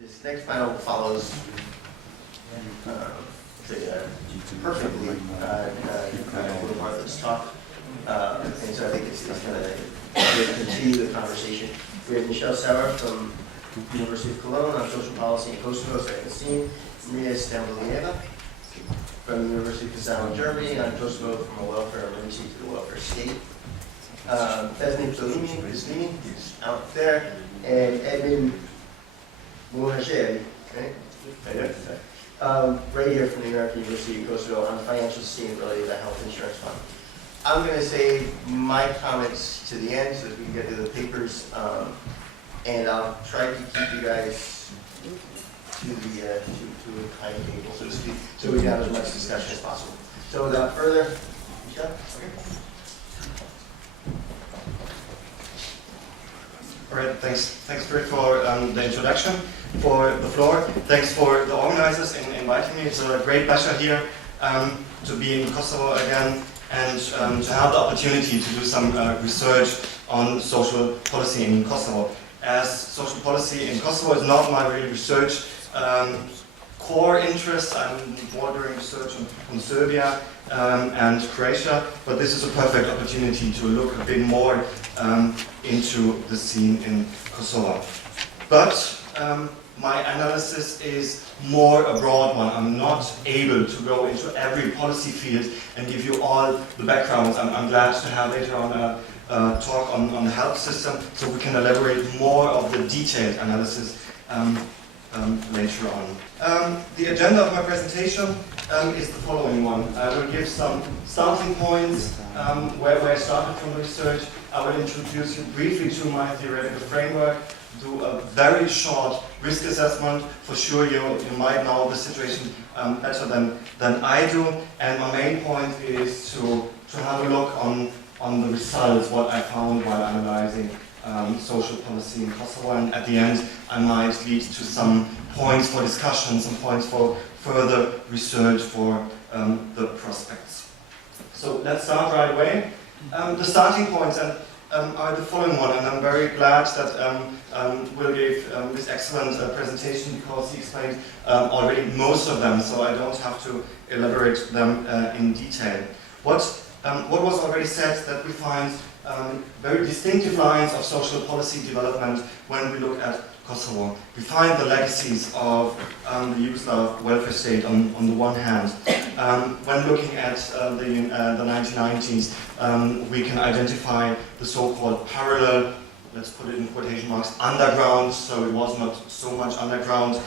This next panel follows perfectly with Martha's talk, and so I think it's going to continue the conversation. We have Michelle Sauer from the University of Cologne on social policy in Kosovo, setting the scene. Marija Stambolieva from the University of Kassel in Germany on Kosovo from a welfare emergency to the welfare state. Besnik Bislimi, who's out there, and Edmond Muhaxheri, right here from the American University of Kosovo on financial sustainability of the health insurance fund. I'm going to save my comments to the end so that we can get to the papers, and I'll try to keep you guys to a timetable, so to speak, so we can have as much discussion as possible. So without further, Michelle? Okay. All right, thanks Rick for the introduction, for the floor. Thanks for the organizers in inviting me. It's a great pleasure here to be in Kosovo again and to have the opportunity to do some research on social policy in Kosovo. As social policy in Kosovo is not my real research core interest. I'm more doing research on Serbia and Croatia, but this is a perfect opportunity to look a bit more into the scene in Kosovo. But my analysis is more a broad one. I'm not able to go into every policy field and give you all the backgrounds. I'm glad to have later on a talk on the health system, so we can elaborate more of the detailed analysis later on. The agenda of my presentation is the following one. I will give some starting points where I started from research. I will introduce you briefly to my theoretical framework, do a very short risk assessment. For sure you might know the situation better than I do, and my main point is to have a look on the results, what I found while analyzing social policy in Kosovo, and at the end I might lead to some points for discussion, some points for further research for the prospects. So let's start right away. The starting points are the following one, and I'm very glad that Will gave this excellent presentation, because he explained already most of them, so I don't have to elaborate them in detail. What was already said, that we find very distinctive lines of social policy development when we look at Kosovo. We find the legacies of the Yugoslav welfare state on the one hand. When looking at the 1990s, we can identify the so-called parallel, let's put it in quotation marks, underground, so it was not so much underground,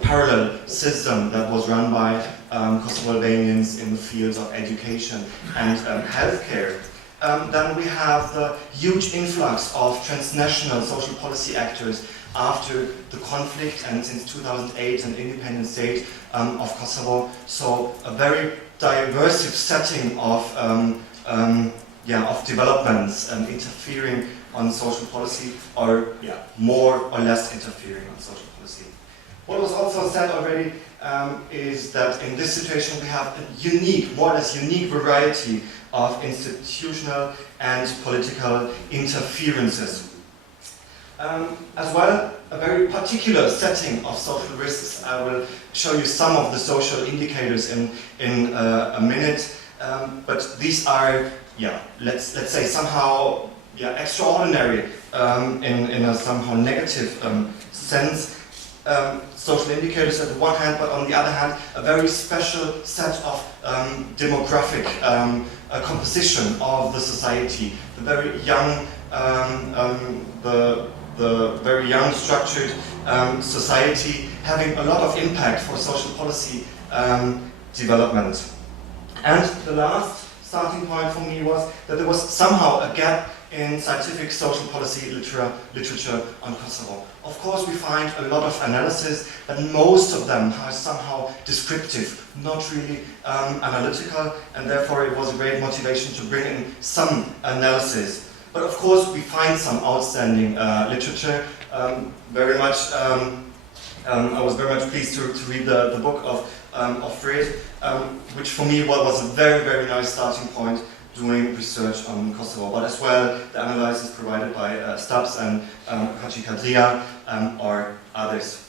parallel system that was run by Kosovo Albanians in the fields of education and healthcare. Then we have the huge influx of transnational social policy actors after the conflict and since 2008 an independent state of Kosovo. So a very diverse setting of developments interfering on social policy, or more or less interfering on social policy. What was also said already is that in this situation we have a unique, more or less unique variety of institutional and political interferences. As well, a very particular setting of social risks. I will show you some of the social indicators in a minute, but these are, let's say somehow extraordinary in a somehow negative sense. Social indicators at the one hand, but on the other hand, a very special set of demographic composition of the society. The very young, the very young structured society having a lot of impact for social policy development. And the last starting point for me was that there was somehow a gap in scientific social policy literature on Kosovo. Of course, we find a lot of analysis, but most of them are somehow descriptive, not really analytical, and therefore it was a great motivation to bring in some analysis. But of course, we find some outstanding literature. I was very much pleased to read the book of Fred, which for me was a very, very nice starting point doing research on Kosovo, but as well the analysis provided by Stubbs and Haji Kadria or others.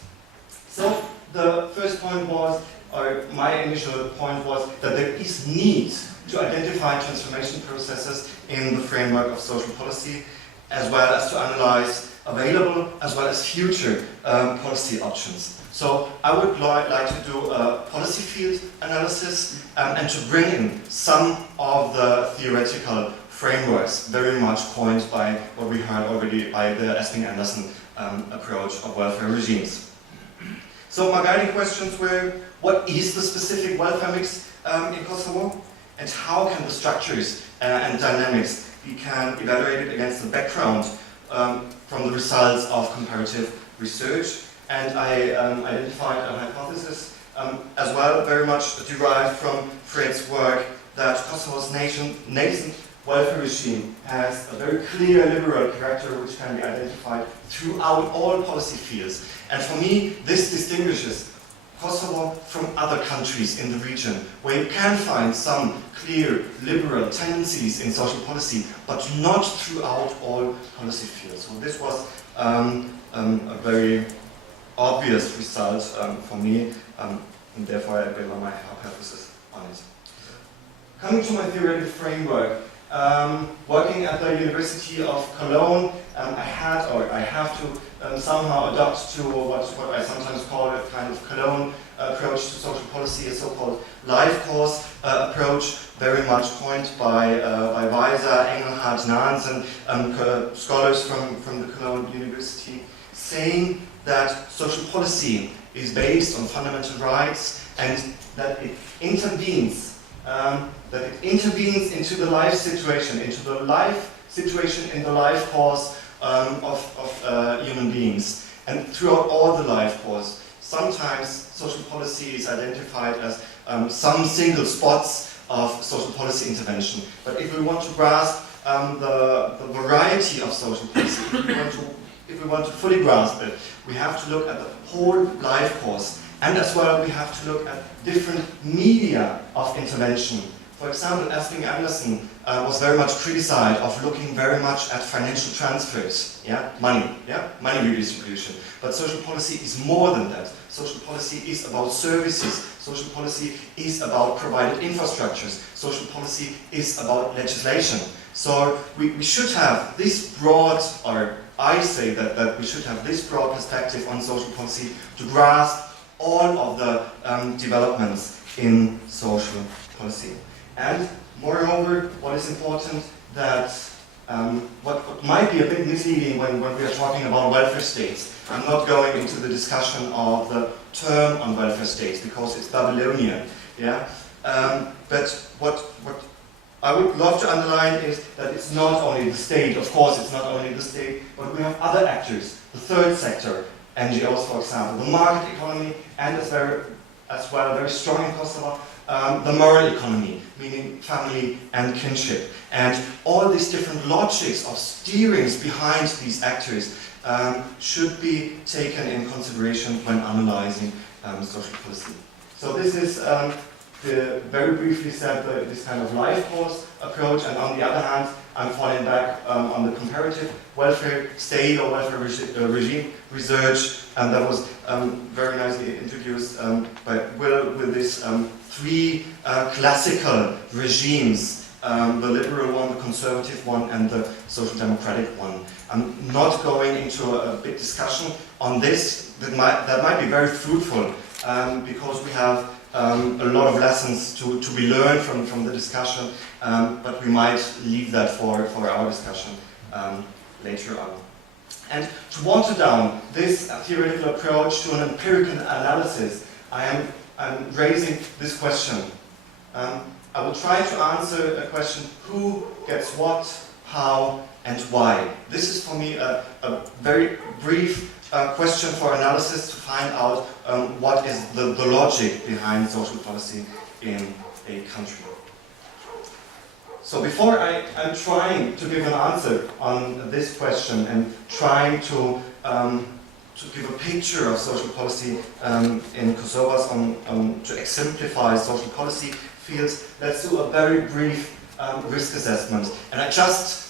So the first point was, or my initial point was, that there is need to identify transformation processes in the framework of social policy, as well as to analyze available as well as future policy options. So I would like to do a policy field analysis and to bring in some of the theoretical frameworks, very much coined by what we heard already by the Esping-Andersen approach of welfare regimes. So my guiding questions were, what is the specific welfare mix in Kosovo? And how can the structures and dynamics be evaluated against the background from the results of comparative research? And I identified a hypothesis as well, very much derived from Fred's work, that Kosovo's nascent welfare regime has a very clear liberal character which can be identified throughout all policy fields. And for me, this distinguishes Kosovo from other countries in the region, where you can find some clear liberal tendencies in social policy, but not throughout all policy fields. So this was a very obvious result for me, and therefore I built my hypothesis on it. Coming to my theoretical framework, working at the University of Cologne, I have to somehow adopt to what I sometimes call a kind of Cologne approach to social policy, a so-called life course approach, very much coined by Weiser, Engelhardt, Nansen, scholars from the Cologne University, saying that social policy is based on fundamental rights and that it intervenes into the life situation, in the life course of human beings. And throughout all the life course, sometimes social policy is identified as some single spots of social policy intervention. But if we want to grasp the variety of social policy, if we want to fully grasp it, we have to look at the whole life course. And as well, we have to look at different media of intervention. For example, Esping-Andersen was very much criticized of looking very much at financial transfers, money redistribution. But social policy is more than that. Social policy is about services. Social policy is about provided infrastructures. Social policy is about legislation. So we should have this broad, or I say that we should have this broad perspective on social policy to grasp all of the developments in social policy. And moreover, what is important, that what might be a bit misleading when we are talking about welfare states. I'm not going into the discussion of the term on welfare states because it's Babylonian. But what I would love to underline is that it's not only the state, of course it's not only the state, but we have other actors, the third sector, NGOs for example, the market economy, and as well very strong in Kosovo, the moral economy, meaning family and kinship. And all these different logics of steerings behind these actors should be taken in consideration when analyzing social policy. So this is very briefly said, this kind of life course approach, and on the other hand, I'm falling back on the comparative welfare state or welfare regime research, and that was very nicely introduced by Will with this three classical regimes, the liberal one, the conservative one, and the social democratic one. I'm not going into a big discussion on this. That might be very fruitful because we have a lot of lessons to be learned from the discussion, but we might leave that for our discussion later on. And to water down this theoretical approach to an empirical analysis, I'm raising this question. I will try to answer a question: who gets what, how, and why? This is for me a very brief question for analysis to find out what is the logic behind social policy in a country. So before I'm trying to give an answer on this question and trying to give a picture of social policy in Kosovo, to exemplify social policy fields, let's do a very brief risk assessment. And I just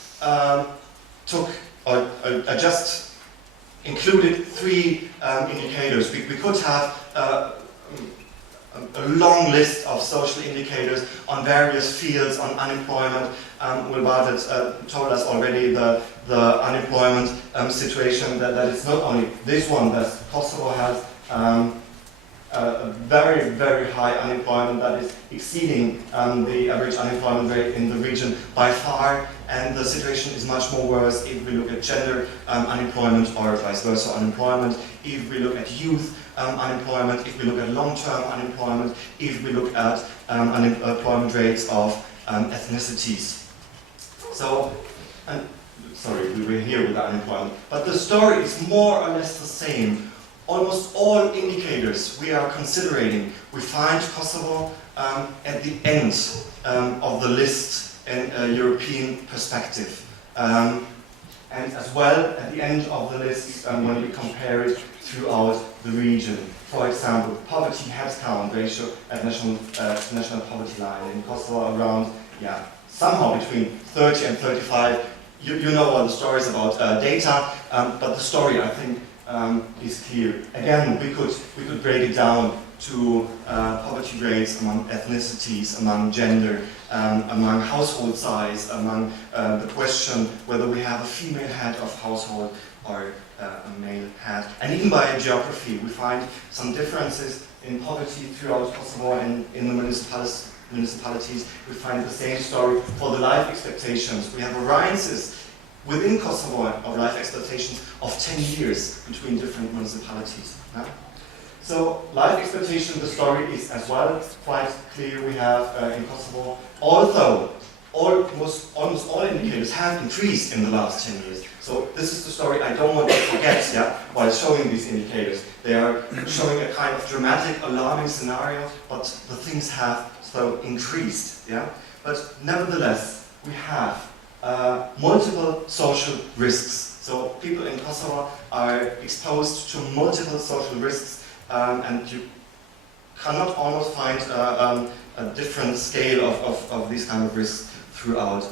included 3 indicators. We could have a long list of social indicators on various fields, on unemployment. Wilbart told us already the unemployment situation, that it's not only this one, that Kosovo has a very, very high unemployment that is exceeding the average unemployment rate in the region by far, and the situation is much more worse if we look at gender unemployment or vice versa unemployment, if we look at youth unemployment, if we look at long-term unemployment, if we look at unemployment rates of ethnicities. So, sorry, we were here with the unemployment, but the story is more or less the same. Almost all indicators we are considering, we find Kosovo at the end of the list in a European perspective. And as well at the end of the list when we compare it throughout the region. For example, poverty headcount ratio at national poverty line in Kosovo around, somehow between 30 and 35. You know all the stories about data, but the story, I think, is clear. Again, we could break it down to poverty rates among ethnicities, among gender, among household size, among the question whether we have a female head of household or a male head. And even by geography, we find some differences in poverty throughout Kosovo and in the municipalities. We find the same story for the life expectations. We have variances within Kosovo of life expectations of 10 years between different municipalities. Yeah? So life expectation, the story is as well quite clear. We have in Kosovo, although almost all indicators have increased in the last 10 years. So this is the story I don't want to forget, while showing these indicators. They are showing a kind of dramatic, alarming scenario, but the things have so increased. But nevertheless, we have multiple social risks. So people in Kosovo are exposed to multiple social risks, and you cannot almost find a different scale of these kind of risks throughout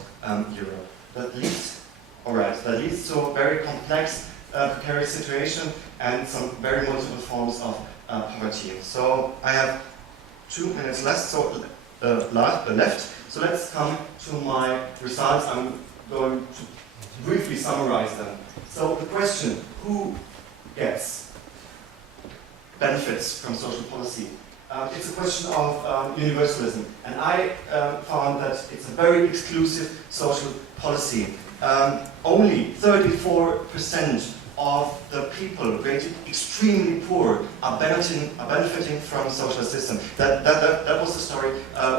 Europe. That leads to a very complex, precarious situation and some very multiple forms of poverty. So I have 2 minutes left. So let's come to my results. I'm going to briefly summarize them. So the question, who gets benefits from social policy? It's a question of universalism. And I found that it's a very exclusive social policy. Only 34% of the people rated extremely poor are benefiting from the social system. That was the story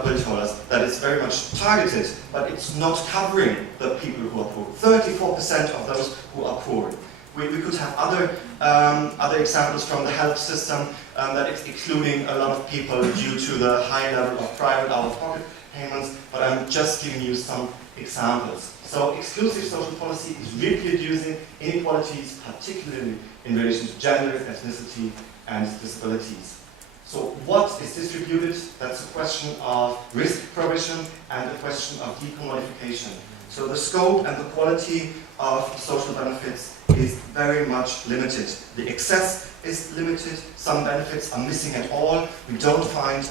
Will told us, that it's very much targeted, but it's not covering the people who are poor. 34% of those who are poor. We could have other examples from the health system that is excluding a lot of people due to the high level of private out-of-pocket payments, but I'm just giving you some examples. So exclusive social policy is reproducing inequalities, particularly in relation to gender, ethnicity, and disabilities. So what is distributed? That's a question of risk provision and a question of decommodification. So the scope and the quality of social benefits is very much limited. The excess is limited. Some benefits are missing at all. We don't find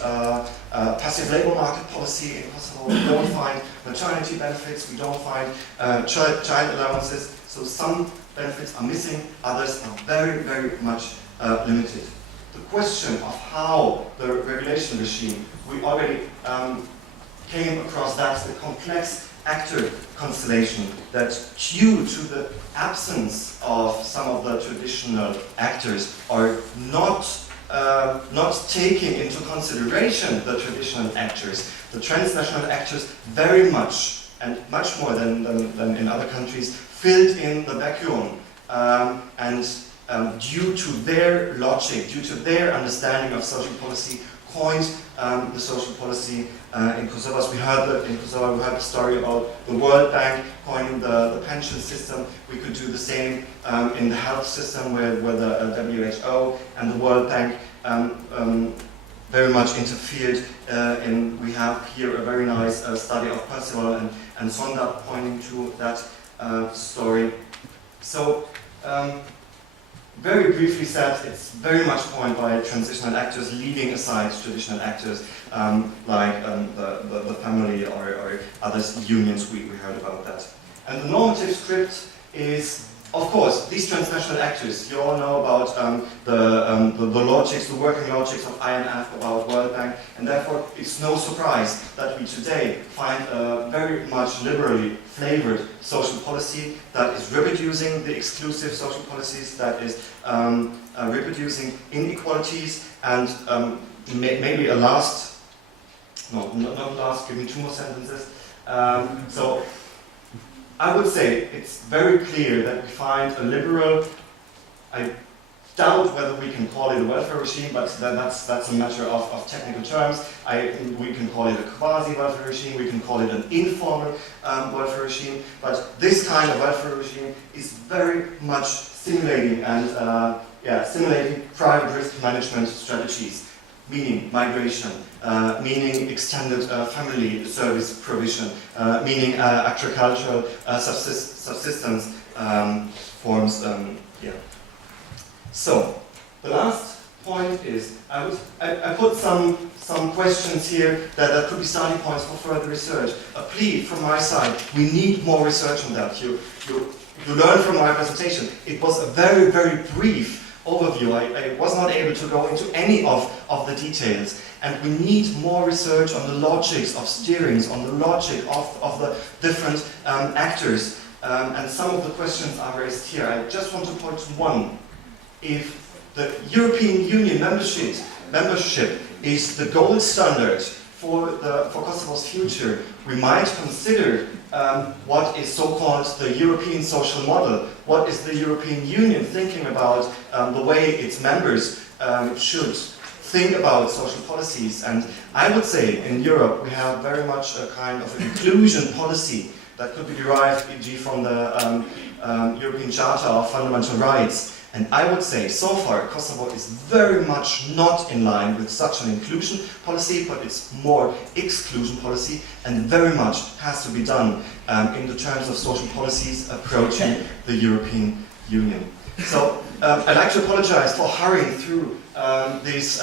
passive labor market policy in Kosovo. We don't find maternity benefits. We don't find child allowances. So some benefits are missing. Others are very, very much limited. The question of how the regulation regime, we already came across that, the complex actor constellation, that due to the absence of some of the traditional actors or not taking into consideration the traditional actors, the transnational actors very much and much more than in other countries filled in the vacuum, and due to their logic, due to their understanding of social policy, coined the social policy in Kosovo. As we heard in Kosovo, we heard the story about the World Bank coining the pension system. We could do the same in the health system, where the WHO and the World Bank very much interfered. And we have here a very nice study of Percival and Sonda pointing to that story. So very briefly said, it's very much pointed by transitional actors, leaving aside traditional actors like the family or other unions. We heard about that. And the normative script is, of course, these transnational actors. You all know about the logics, the working logics of IMF, about World Bank, and therefore it's no surprise that we today find a very much liberally flavored social policy that is reproducing the exclusive social policies, that is reproducing inequalities, and maybe a last, no, not last, give me 2 more sentences. So I would say it's very clear that we find a liberal, I doubt whether we can call it a welfare regime, but that's a matter of technical terms. We can call it a quasi-welfare regime, we can call it an informal welfare regime, but this kind of welfare regime is very much stimulating and stimulating private risk management strategies, meaning migration, meaning extended family service provision, meaning agricultural subsistence forms. So the last point is I put some questions here that could be starting points for further research. A plea from my side: we need more research on that. You learned from my presentation. It was a very, very brief overview. I was not able to go into any of the details, and we need more research on the logics of steerings, on the logic of the different actors, and some of the questions are raised here. I just want to point to one. If the European Union membership is the gold standard for Kosovo's future, we might consider what is so-called the European social model. What is the European Union thinking about the way its members should think about social policies? And I would say in Europe we have very much a kind of inclusion policy that could be derived, e.g. from the European Charter of Fundamental Rights. And I would say, so far, Kosovo is very much not in line with such an inclusion policy, but it's more exclusion policy, and very much has to be done in the terms of social policies approaching the European Union. So I'd like to apologize for hurrying through this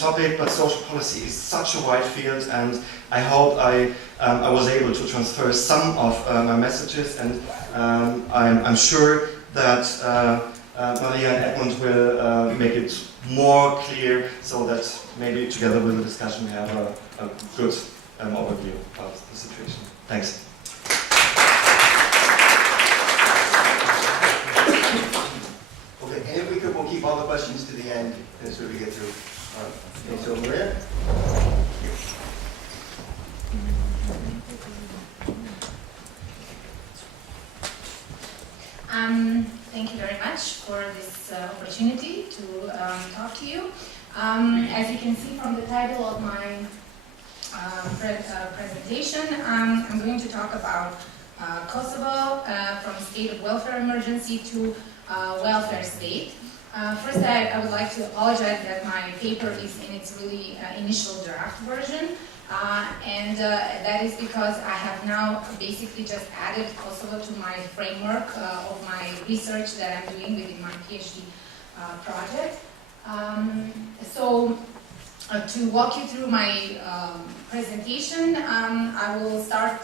topic, but social policy is such a wide field, and I hope I was able to transfer some of my messages, and I'm sure that Marija and Edmond will make it more clear, so that maybe together with the discussion we have a good overview of the situation. Thanks. Okay, and if we could, we'll keep all the questions to the end as we get through. Okay, so Marija? Thank you very much for this opportunity to talk to you. As you can see from the title of my presentation, I'm going to talk about Kosovo from state of welfare emergency to welfare state. First, I would like to apologize that my paper is in its really initial draft version. And that is because I have now basically just added Kosovo to my framework of my research that I'm doing within my PhD project. So to walk you through my presentation, I will start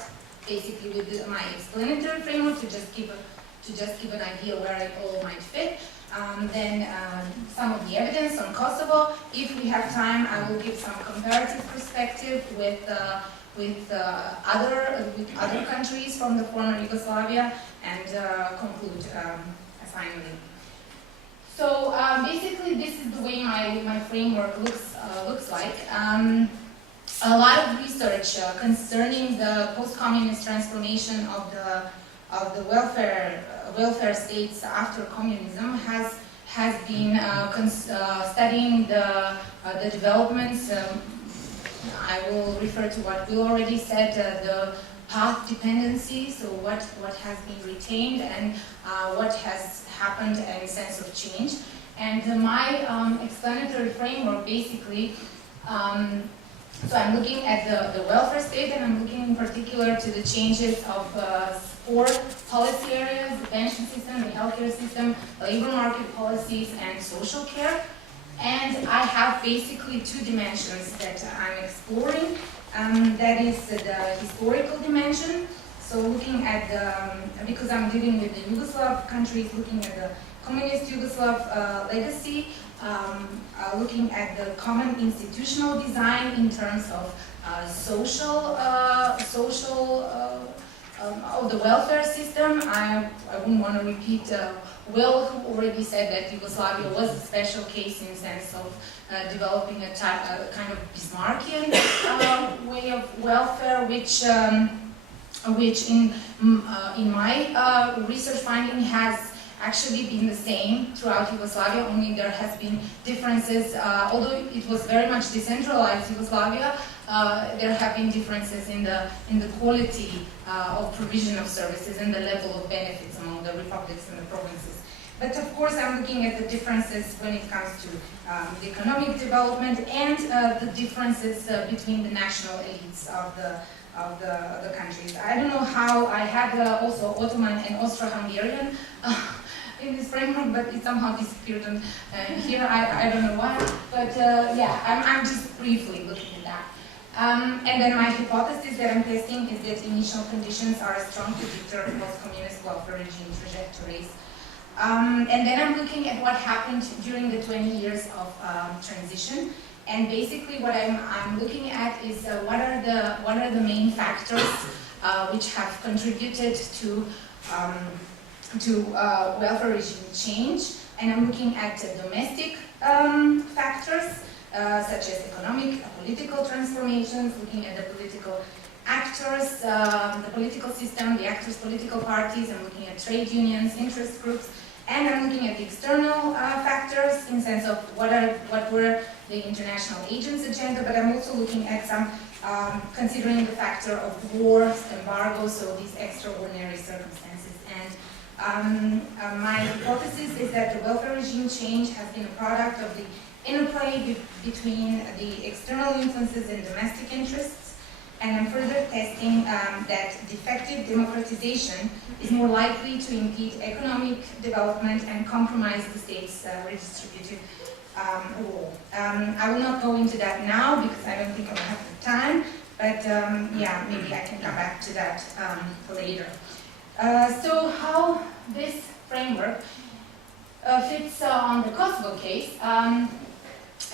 basically with my explanatory framework to just give an idea where it all might fit. Then some of the evidence on Kosovo. If we have time, I will give some comparative perspective with other countries from the former Yugoslavia, and conclude finally. So basically, this is the way my framework looks like. A lot of research concerning the post-communist transformation of the welfare states after communism has been studying the developments. I will refer to what we already said, the path dependency, so what has been retained and what has happened and sense of change. And my explanatory framework basically, so I'm looking at the welfare state, and I'm looking in particular to the changes of core policy areas: the pension system, the healthcare system, labor market policies, and social care. And I have basically two dimensions that I'm exploring. That is the historical dimension. So looking at because I'm dealing with the Yugoslav countries, looking at the communist Yugoslav legacy, looking at the common institutional design in terms of of the welfare system. I wouldn't want to repeat Will, who already said that Yugoslavia was a special case in the sense of developing a kind of Bismarckian way of welfare, which in my research finding has actually been the same throughout Yugoslavia, only there has been differences. Although it was very much decentralized Yugoslavia, there have been differences in the quality of provision of services and the level of benefits among the republics and the provinces. But of course, I'm looking at the differences when it comes to the economic development and the differences between the national elites of the countries. I don't know how I had also Ottoman and Austro-Hungarian in this framework, but it somehow disappeared and here. I don't know why, but yeah, I'm just briefly looking at that. And then my hypothesis that I'm testing is that initial conditions are a strong predictor of post-communist welfare regime trajectories. And then I'm looking at what happened during the 20 years of transition. And basically what I'm looking at is what are the main factors which have contributed to welfare regime change. And I'm looking at domestic factors such as economic, political transformations, looking at the political actors, the political system, the actors' political parties. I'm looking at trade unions, interest groups. And I'm looking at the external factors in the sense of what were the international agents' agenda, but I'm also looking at some, considering the factor of wars, embargoes, so these extraordinary circumstances. And my hypothesis is that the welfare regime change has been a product of the interplay between the external influences and domestic interests. And I'm further testing that defective democratization is more likely to impede economic development and compromise the state's redistributive role. I will not go into that now because I don't think I will have the time, but yeah, maybe I can come back to that later. So how this framework fits on the Kosovo case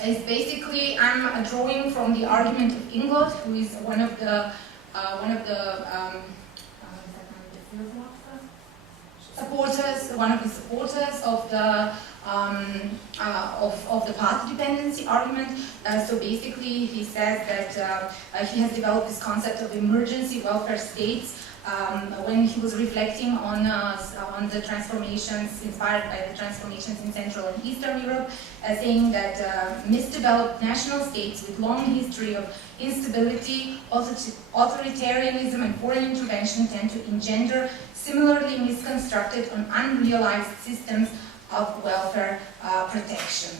is basically I'm drawing from the argument of Edmond, who is one of the supporters of the path dependency argument. So basically, he says that he has developed this concept of emergency welfare states. When he was reflecting on the transformations inspired by the transformations in Central and Eastern Europe, saying that misdeveloped national states with long history of instability, authoritarianism, and foreign intervention tend to engender similarly misconstructed and unrealized systems of welfare protection.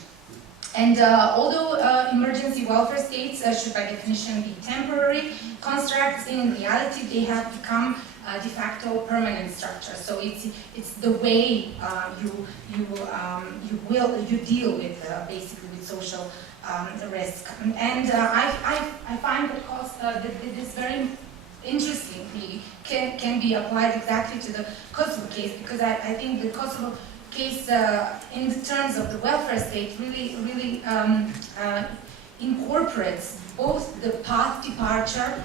And although emergency welfare states should by definition be temporary constructs, in reality they have become de facto permanent structures. So it's the way you deal with basically with social risk. And I find that this very interestingly can be applied exactly to the Kosovo case, because I think the Kosovo case in the terms of the welfare state really incorporates both the path departure,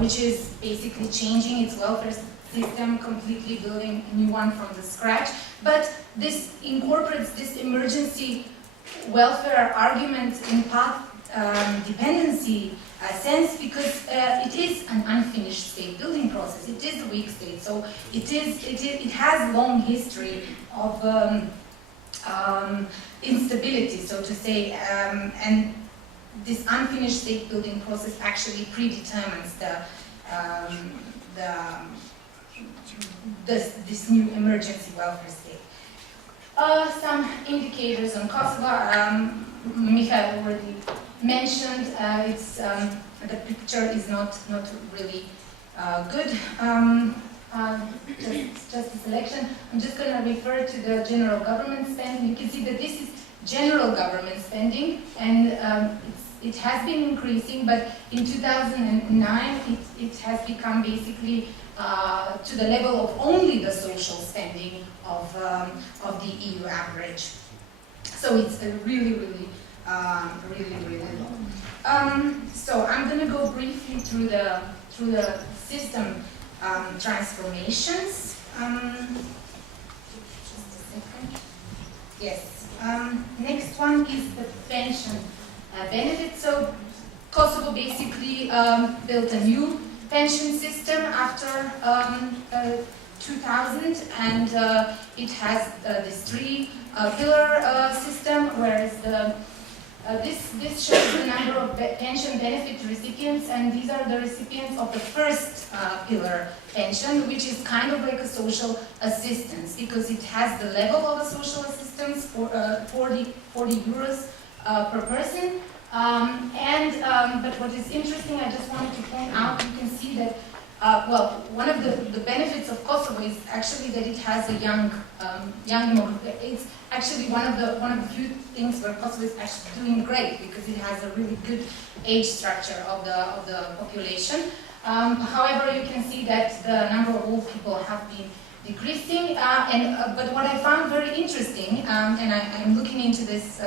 which is basically changing its welfare system, completely building a new one from the scratch, but this incorporates this emergency welfare argument in path dependency sense, because it is an unfinished state building process. It is a weak state, so it has long history of instability, so to say, and this unfinished state building process actually predetermines this new emergency welfare state. Some indicators on Kosovo. Michael already mentioned, the picture is not really good. just a selection. I'm just going to refer to the general government spending. You can see that this is general government spending, and it has been increasing, but in 2009 it has become basically to the level of only the social spending of the EU average. So it's really low. So I'm going to go briefly through the system transformations. Just a second. Yes. Next one is the pension benefit. So Kosovo basically built a new pension system after 2000, and it has this three-pillar system, whereas this shows the number of pension benefit recipients, and these are the recipients of the first pillar pension, which is kind of like a social assistance, because it has the level of a social assistance for 40 euros per person. But what is interesting, I just wanted to point out, you can see that one of the benefits of Kosovo is actually that it has a young demographic. It's actually one of the few things where Kosovo is actually doing great, because it has a really good age structure of the population. However, you can see that the number of old people have been decreasing. But what I found very interesting, and I'm looking into this,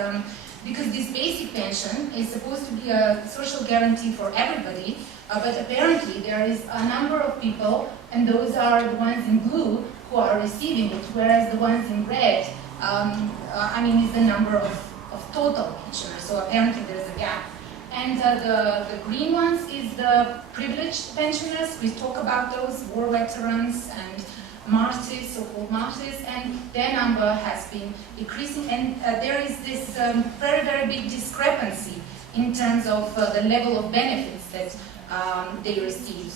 because this basic pension is supposed to be a social guarantee for everybody. But apparently there is a number of people, and those are the ones in blue, who are receiving it, whereas the ones in red, is the number of total pensioners. So apparently there is a gap. And the green ones is the privileged pensioners. We talk about those, war veterans and martyrs, so-called martyrs, and their number has been decreasing. And there is this very, very big discrepancy in terms of the level of benefits that they receive.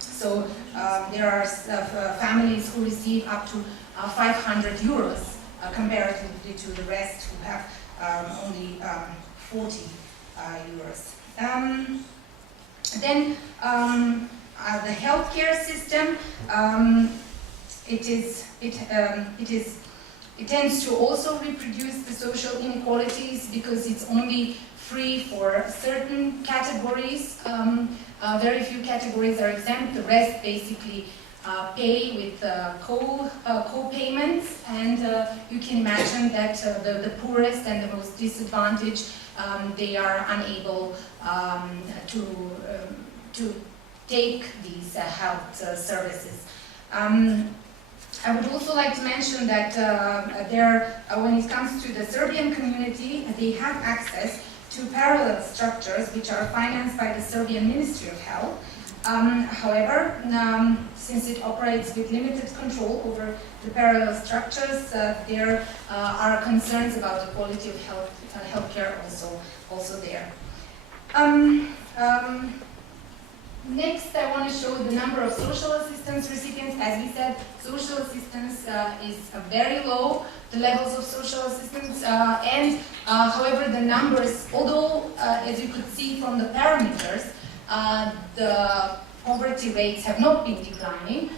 So there are families who receive up to 500 euros comparatively to the rest who have only 40 euros. Then the healthcare system, it tends to also reproduce the social inequalities, because it's only free for certain categories. Very few categories are exempt. The rest basically pay with co-payments, and you can imagine that the poorest and the most disadvantaged, they are unable to take these health services. I would also like to mention that when it comes to the Serbian community, they have access to parallel structures which are financed by the Serbian Ministry of Health. However, since it operates with limited control over the parallel structures, there are concerns about the quality of healthcare also there. Next, I want to show the number of social assistance recipients. As we said, social assistance is very low, the levels of social assistance, however, the numbers, although, as you could see from the parameters, the poverty rates have not been declining,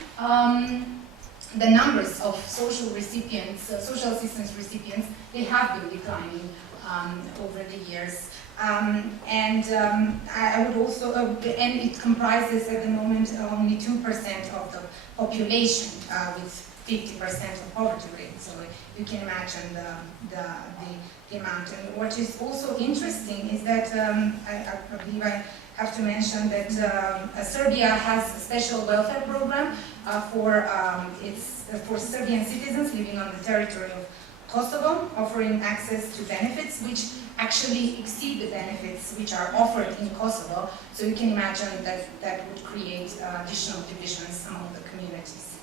the numbers of social recipients, social assistance recipients, they have been declining over the years. I would also, and it comprises at the moment only 2% of the population, with 50% of poverty rate. So you can imagine the amount. And what is also interesting is that I believe I have to mention that Serbia has a special welfare program for Serbian citizens living on the territory of Kosovo, offering access to benefits which actually exceed the benefits which are offered in Kosovo. So you can imagine that that would create additional divisions among the communities.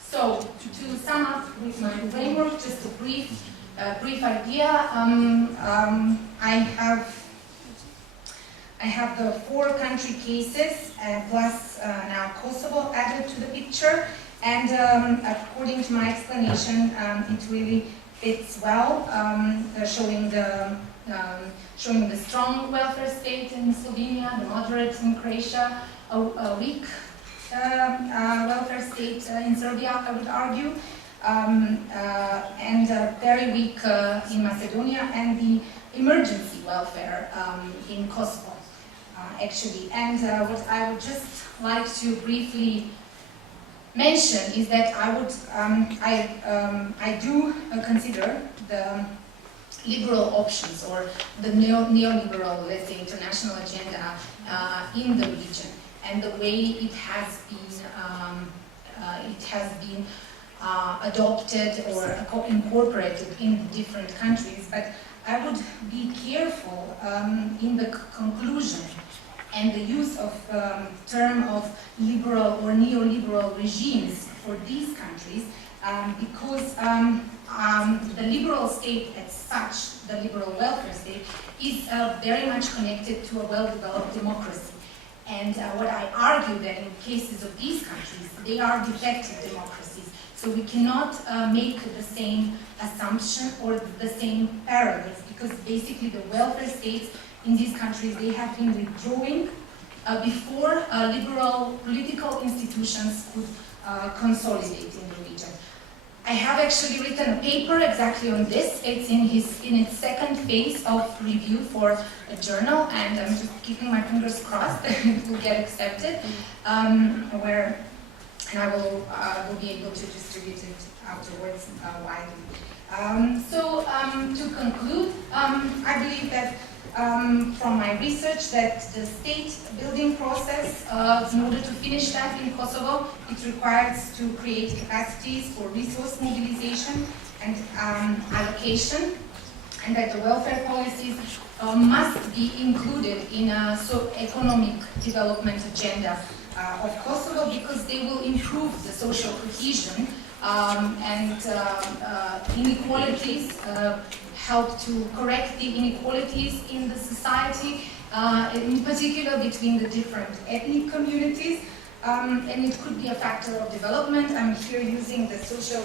So to sum up with my framework, just a brief idea. I have the 4 country cases plus now Kosovo added to the picture. And according to my explanation, it really fits well, showing the strong welfare state in Slovenia, the moderate in Croatia, a weak welfare state in Serbia, I would argue, and very weak in Macedonia, and the emergency welfare in Kosovo, actually. And what I would just like to briefly mention is that I do consider the liberal options or the neoliberal, let's say, international agenda in the region, and the way it has been adopted or incorporated in different countries. But I would be careful in the conclusion and the use of term of liberal or neoliberal regimes for these countries, because the liberal state as such, the liberal welfare state, is very much connected to a well-developed democracy. And what I argue that in cases of these countries, they are defective democracies. So we cannot make the same assumption or the same parallels, because basically the welfare states in these countries, they have been withdrawing before liberal political institutions could consolidate in the region. I have actually written a paper exactly on this. It's in its second phase of review for a journal, and I'm just keeping my fingers crossed that it will get accepted, and I will be able to distribute it afterwards widely. To conclude, I believe that from my research that the state building process, in order to finish that in Kosovo, it requires to create capacities for resource mobilization and allocation, and that the welfare policies must be included in a economic development agenda of Kosovo, because they will improve the social cohesion and inequalities, help to correct the inequalities in the society, in particular between the different ethnic communities, and it could be a factor of development. I'm here using the social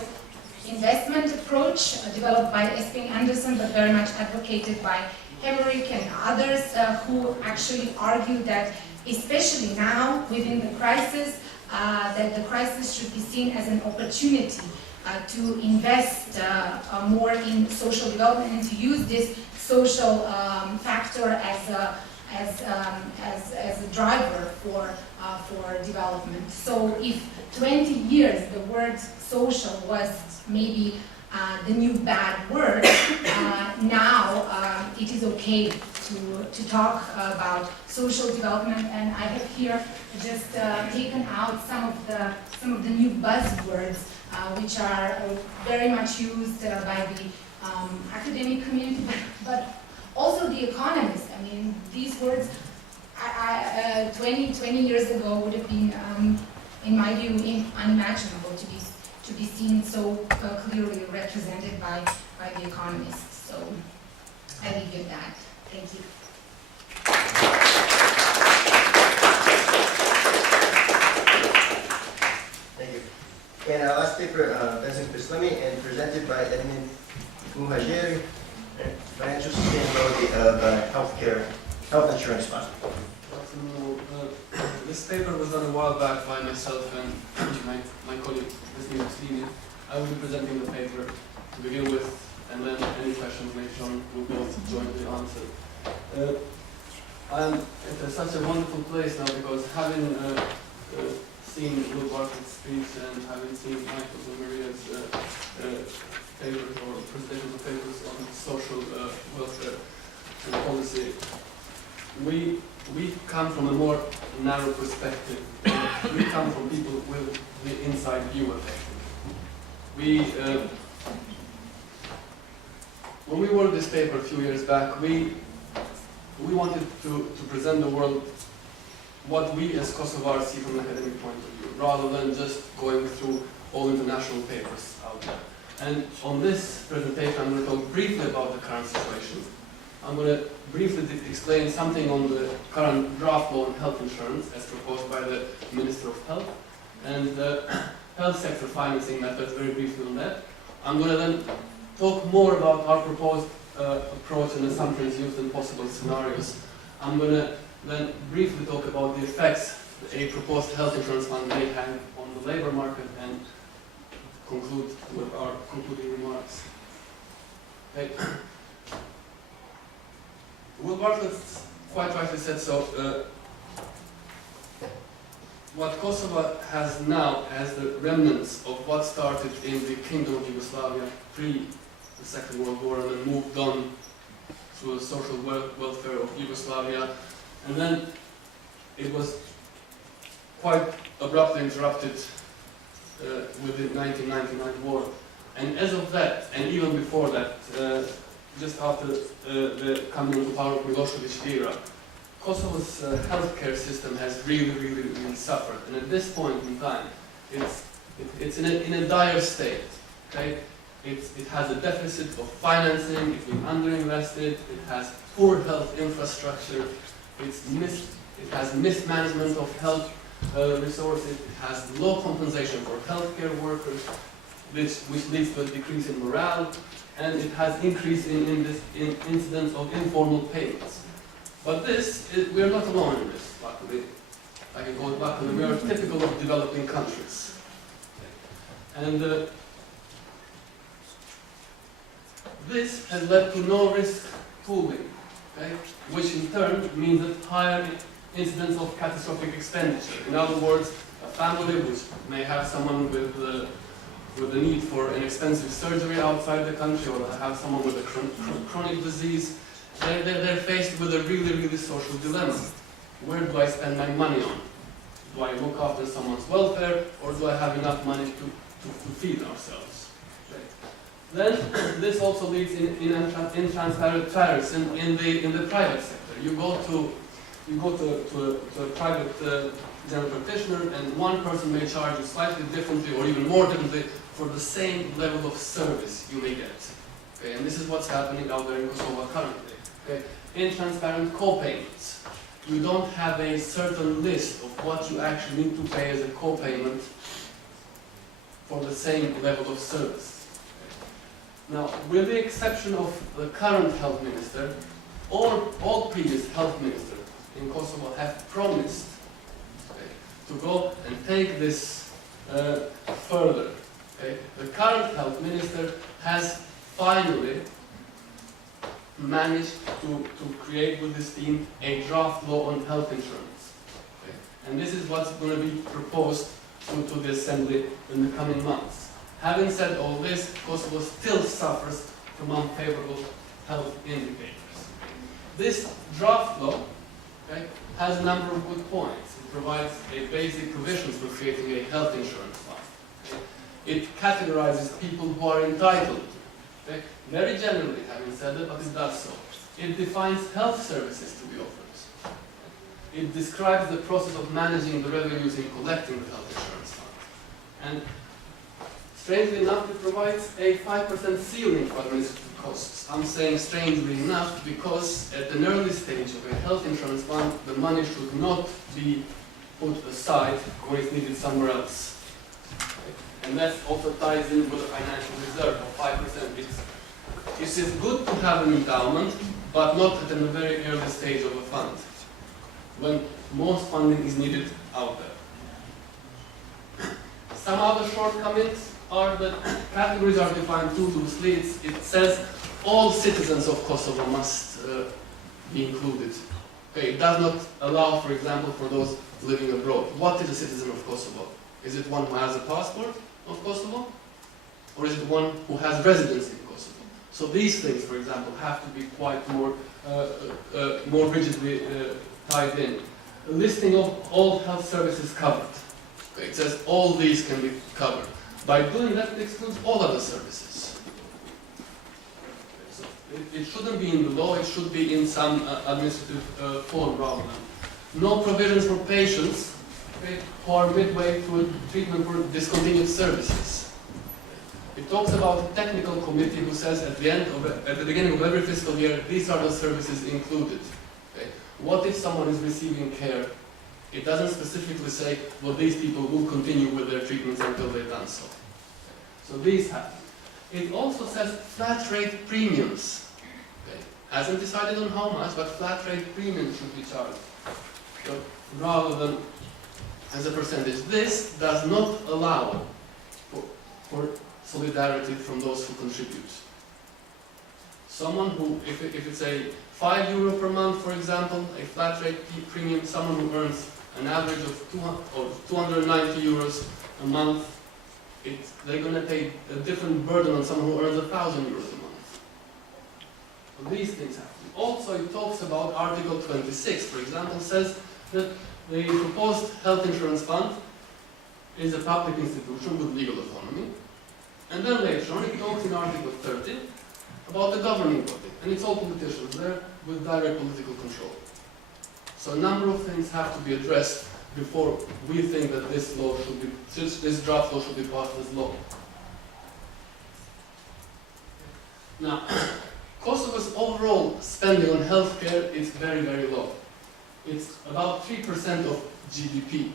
investment approach developed by Esping Anderson, but very much advocated by Hemerick and others who actually argue that, especially now within the crisis, that the crisis should be seen as an opportunity to invest more in social development and to use this social factor as a driver for development. So if 20 years the word social was maybe the new bad word, now it is okay to talk about social development, and I have here just taken out some of the new buzzwords which are very much used by the academic community, but also the economists. I mean, these words 20 years ago would have been, in my view, unimaginable to be seen so clearly represented by the economists. So I leave you at that. Thank you. Thank you. And our last paper, Besnik Bislimi, and presented by Edmond Muhaxheri, Financial Sustainability of Health Insurance Fund. This paper was done a while back by myself and my colleague, Bislimi. I will be presenting the paper to begin with, and then any questions later on will both jointly answer. I'm at such a wonderful place now, because having seen Will Bartlett's speech and having seen Michael's and Maria's papers or presentations of papers on social welfare and policy, we come from a more narrow perspective. We come from people with the inside view effectively. When we wrote this paper a few years back, we wanted to present the world what we as Kosovars see from an academic point of view, rather than just going through all international papers out there. And on this presentation, I'm going to talk briefly about the current situation. I'm going to briefly explain something on the current draft law on health insurance as proposed by the Minister of Health, and the health sector financing methods, very briefly on that. I'm going to then talk more about our proposed approach and assumptions used in possible scenarios. I'm going to then briefly talk about the effects a proposed health insurance fund may hang on the labor market, and conclude with our concluding remarks. Okay. Will Bartlett quite rightly said so. What Kosovo has now as the remnants of what started in the Kingdom of Yugoslavia pre the Second World War and then moved on through the social welfare of Yugoslavia, and then it was quite abruptly interrupted with the 1999 war. And as of that, and even before that, just after the coming into power of Milosevic era, Kosovo's healthcare system has really suffered. And at this point in time, it's in a dire state. Okay? It has a deficit of financing, it's been underinvested, it has poor health infrastructure, it has mismanagement of health resources, it has low compensation for healthcare workers, which leads to a decrease in morale, and it has increase in incidents of informal payments. But we are not alone in this, luckily. I can go back, we are typical of developing countries. And this has led to no risk pooling, okay? Which in turn means that higher incidence of catastrophic expenditure. In other words, a family which may have someone with the need for an expensive surgery outside the country, or have someone with a chronic disease, they're faced with a really social dilemma. Where do I spend my money on? Do I look after someone's welfare, or do I have enough money to feed ourselves? Okay. Then this also leads in transparency in the private sector. You go to a private general practitioner, and one person may charge you slightly differently or even more differently for the same level of service you may get. Okay, and this is what's happening out there in Kosovo currently. Okay, in transparent co-payments, you don't have a certain list of what you actually need to pay as a co-payment for the same level of service. Okay. Now, with the exception of the current health minister, all previous health ministers in Kosovo have promised to go and take this further. Okay? The current health minister has finally managed to create with this team a draft law on health insurance. Okay? And this is what's going to be proposed to the Assembly in the coming months. Having said all this, Kosovo still suffers from unfavorable health indicators. This draft law, okay, has a number of good points. It provides a basic provisions for creating a health insurance fund. Okay. It categorizes people who are entitled. Okay. Very generally, having said that, but it does so. It defines health services to be offered. Okay. It describes the process of managing the revenues in collecting the health insurance fund. And strangely enough, it provides a 5% ceiling for administrative costs. I'm saying strangely enough because at an early stage of a health insurance fund, the money should not be put aside when it's needed somewhere else. Okay. And that also ties in with a financial reserve of 5%. It is good to have an endowment, but not at a very early stage of a fund, when most funding is needed out there. Some other shortcomings are that categories are defined too loosely. It says all citizens of Kosovo must be included. Okay, it does not allow, for example, for those living abroad. What is a citizen of Kosovo? Is it one who has a passport of Kosovo? Or is it one who has residence in Kosovo? So these things, for example, have to be quite more rigidly tied in. A listing of all health services covered. Okay, it says all these can be covered. By doing that, it excludes all other services. So it shouldn't be in the law, it should be in some administrative form rather than. No provisions for patients, okay, who are midway through treatment for discontinued services. It talks about a technical committee who says at the beginning of every fiscal year, these are the services included. Okay. What if someone is receiving care? It doesn't specifically say, well, these people will continue with their treatments until they've done so. So these happen. It also says flat rate premiums. Okay. Hasn't decided on how much, but flat rate premiums should be charged. So rather than as a percentage. This does not allow for solidarity from those who contribute. Someone who, if it's a €5 per month, for example, a flat rate premium, someone who earns an average of 290 euros a month, they're going to pay a different burden on someone who earns 1,000 euros a month. So these things happen. Also, it talks about Article 26, for example, says that the proposed health insurance fund is a public institution with legal autonomy. And then later on, it talks in Article 30 about the governing body. And it's all politicians there with direct political control. So a number of things have to be addressed before we think that this law should be, this draft law should be passed as law. Now, Kosovo's overall spending on healthcare is very, very low. It's about 3% of GDP,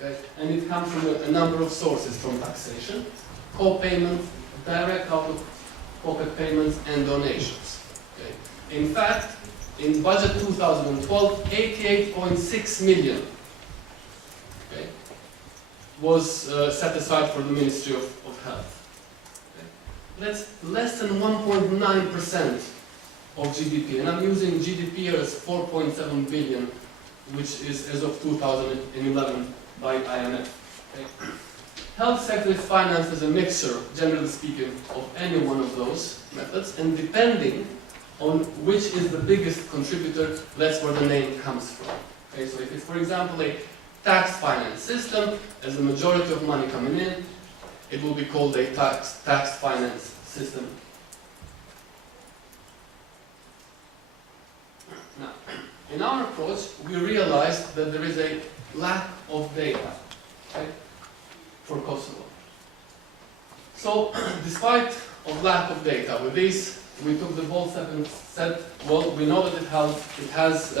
okay? And it comes from a number of sources, from taxation, co-payments, direct out-of-pocket payments, and donations. Okay? In fact, in budget 2012, 88.6 million was set aside for the Ministry of Health. Okay? That's less than 1.9% of GDP, and I'm using GDP as 4.7 billion, which is as of 2011 by IMF. Okay? Health sector is financed as a mixture, generally speaking, of any one of those methods, and depending on which is the biggest contributor, that's where the name comes from. Okay, so if it's, for example, a tax finance system, as the majority of money coming in, it will be called a tax finance system. Now, in our approach, we realized that there is a lack of data, okay, for Kosovo. So, despite of lack of data, with this, we took the bold step and said, well, we know that it has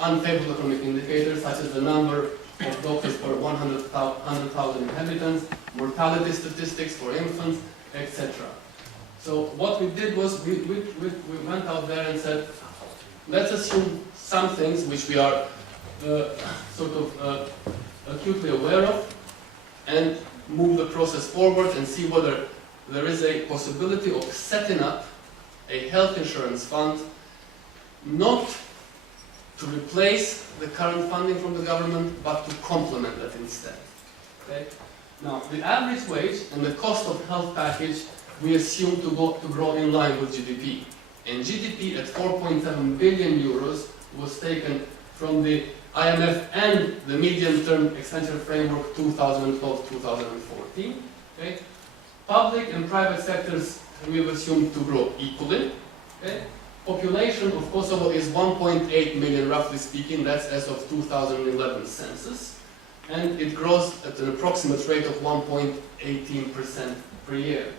unfavorable economic indicators, such as the number of doctors per 100,000 inhabitants, mortality statistics for infants, etc. So what we did was we went out there and said, let's assume some things which we are acutely aware of, and move the process forward and see whether there is a possibility of setting up a health insurance fund, not to replace the current funding from the government, but to complement that instead. Okay? Now, the average wage and the cost of health package we assume to grow in line with GDP. And GDP at 4.7 billion euros was taken from the IMF and the medium-term expenditure framework 2012-2014. Okay? Public and private sectors we have assumed to grow equally. Okay? Population of Kosovo is 1.8 million, roughly speaking. That's as of 2011 census. And it grows at an approximate rate of 1.18% per year.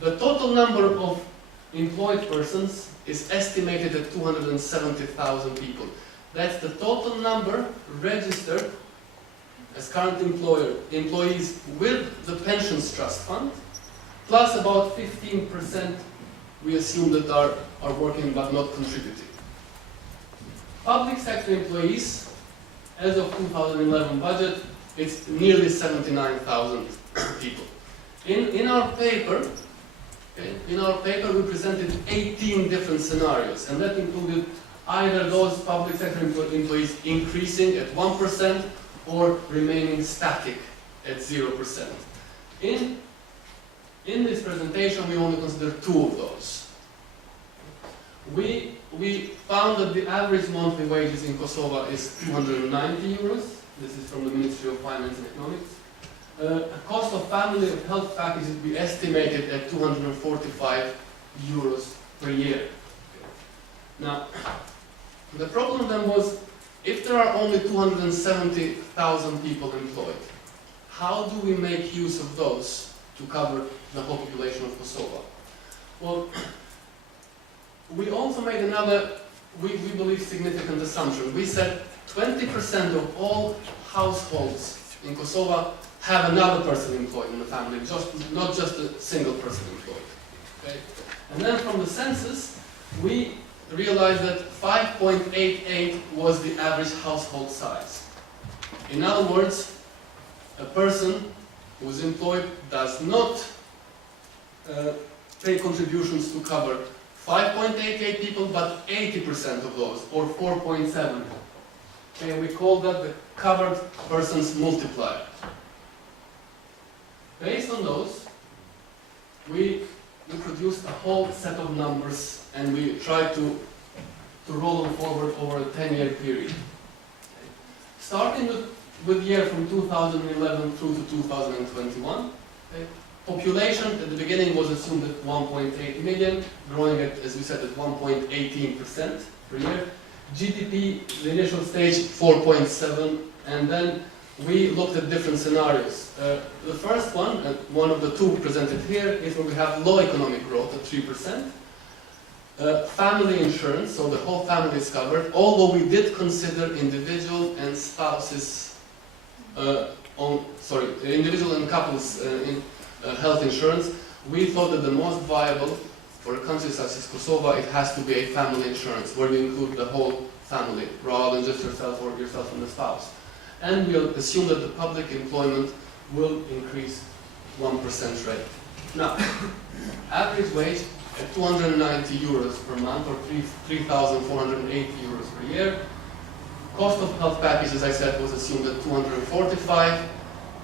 The total number of employed persons is estimated at 270,000 people. That's the total number registered as current employees with the pensions trust fund, plus about 15% we assume that are working but not contributing. Public sector employees, as of 2011 budget, it's nearly 79,000 people. In our paper, we presented 18 different scenarios, and that included either those public sector employees increasing at 1% or remaining static at 0%. In this presentation, we only consider two of those. We found that the average monthly wages in Kosovo is 290 euros. This is from the Ministry of Finance and Economics. A cost of family of health packages we estimated at 245 euros per year. Now, the problem then was, if there are only 270,000 people employed, how do we make use of those to cover the whole population of Kosovo? Well, we also made another, we believe, significant assumption. We said 20% of all households in Kosovo have another person employed in the family, not just a single person employed. Okay? And then from the census, we realized that 5.88 was the average household size. In other words, a person who is employed does not pay contributions to cover 5.88 people, but 80% of those, or 4.7. Okay, we call that the covered persons multiplier. Based on those, we produced a whole set of numbers and we tried to roll them forward over a 10-year period. Okay. Starting with the year from 2011 through to 2021, okay, population at the beginning was assumed at 1.8 million, growing at, as we said, at 1.18% per year. GDP, the initial stage, 4.7, and then we looked at different scenarios. The first one, one of the two presented here, is where we have low economic growth at 3%. Family insurance, so the whole family is covered, although we did consider individual and spouses, individual and couples in health insurance. We thought that the most viable for a country such as Kosovo, it has to be a family insurance, where you include the whole family, rather than just yourself or yourself and the spouse. And we'll assume that the public employment will increase 1% rate. Now, average wage at 290 euros per month, or 3,480 euros per year. Cost of health package, as I said, was assumed at 245,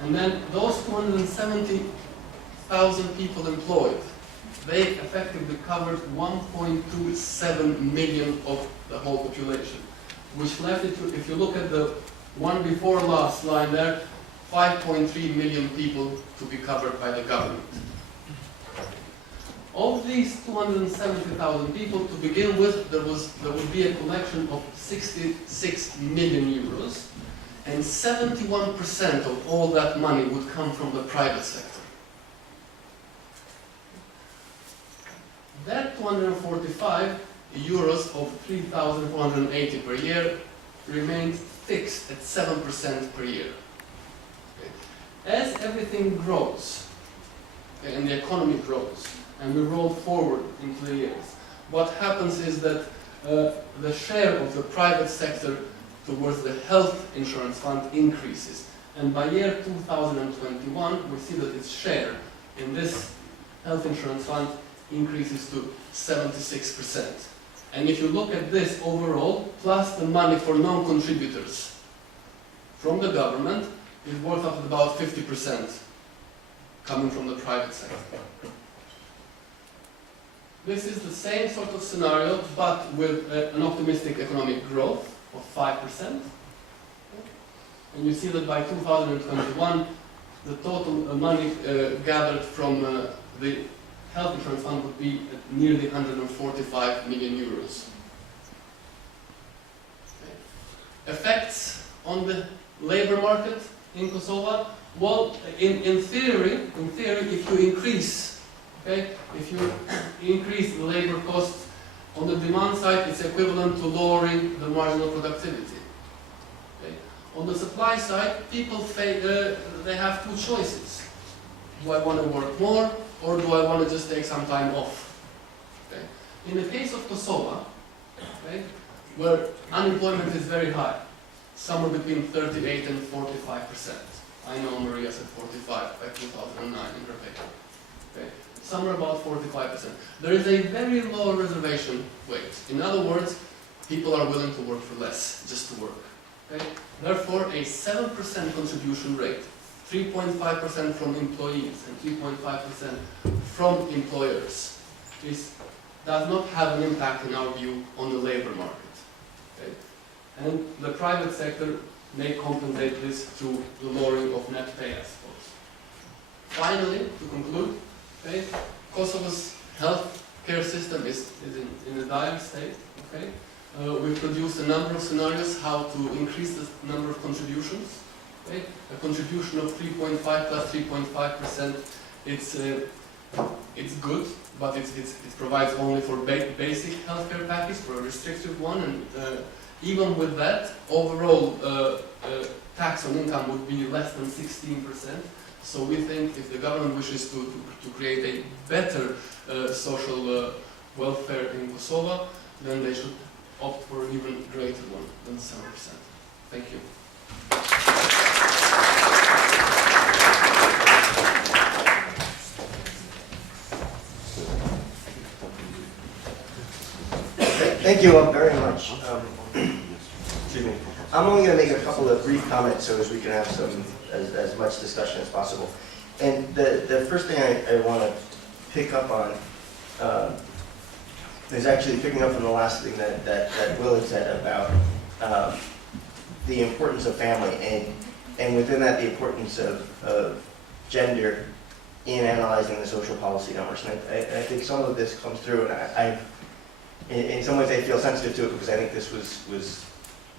and then those 270,000 people employed, they effectively covered 1.27 million of the whole population, which left it to, if you look at the one before last line there, 5.3 million people to be covered by the government. Of these 270,000 people, to begin with, there would be a collection of 66 million euros, and 71% of all that money would come from the private sector. That 245 euros of 3,480 per year remained fixed at 7% per year. Okay. As everything grows, okay, and the economy grows, and we roll forward into the years, what happens is that the share of the private sector towards the health insurance fund increases. And by year 2021, we see that its share in this health insurance fund increases to 76%. And if you look at this overall, plus the money for non-contributors from the government, is worth up to about 50% coming from the private sector. This is the same sort of scenario, but with an optimistic economic growth of 5%. And you see that by 2021, the total money gathered from the health insurance fund would be at nearly 145 million euros. Okay. Effects on the labor market in Kosovo? Well, in theory, if you increase the labor costs on the demand side, it's equivalent to lowering the marginal productivity. Okay. On the supply side, people they have two choices. Do I want to work more, or do I want to just take some time off? Okay. In the case of Kosovo, okay, where unemployment is very high, somewhere between 38 and 45%. I know Marija said 45 by 2009 in her paper. Okay. Somewhere about 45%. There is a very low reservation wage. In other words, people are willing to work for less, just to work. Okay? Therefore, a 7% contribution rate, 3.5% from employees and 3.5% from employers, does not have an impact, in our view, on the labor market. Okay? And the private sector may compensate this through the lowering of net pay, I suppose. Finally, to conclude, okay, Kosovo's health care system is in a dire state. Okay? We've produced a number of scenarios how to increase the number of contributions. Okay? A contribution of 3.5 plus 3.5%, it's good, but it provides only for basic healthcare package, for a restrictive one, and even with that, overall tax on income would be less than 16%. So we think if the government wishes to create a better social welfare in Kosovo, then they should opt for an even greater one than 7%. Thank you. Thank you all very much. Excuse me. I'm only going to make a couple of brief comments so as we can have as much discussion as possible. And the first thing I want to pick up on is actually picking up on the last thing that Will had said about the importance of family and within that the importance of gender in analyzing the social policy numbers. And I think some of this comes through, and in some ways I feel sensitive to it because I think this was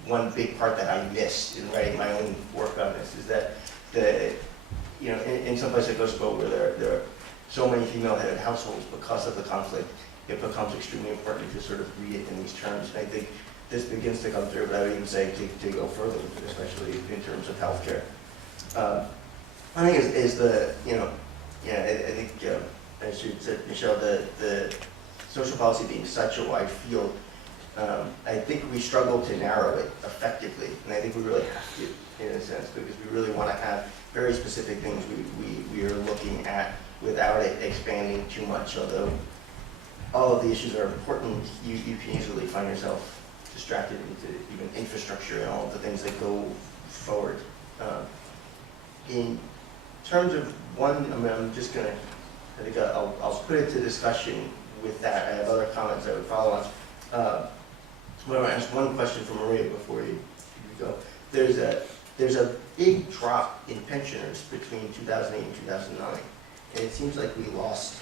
one big part that I missed in writing my own work on this, is that in some places like Kosovo where there are so many female-headed households because of the conflict, it becomes extremely important to sort of read it in these terms. And I think this begins to come through, but I would even say to go further, especially in terms of healthcare. I think I think as you said, Michelle, the social policy being such a wide field, I think we struggle to narrow it effectively, and I think we really have to, in a sense, because we really want to have very specific things we are looking at without it expanding too much, although all of the issues are important. You can easily find yourself distracted into even infrastructure and all of the things that go forward. In terms of one, I'm just going to, I think I'll put it to discussion with that. I have other comments I would follow on. But I want to ask one question from Marija before you go. There's a big drop in pensioners between 2008 and 2009, and it seems like we lost.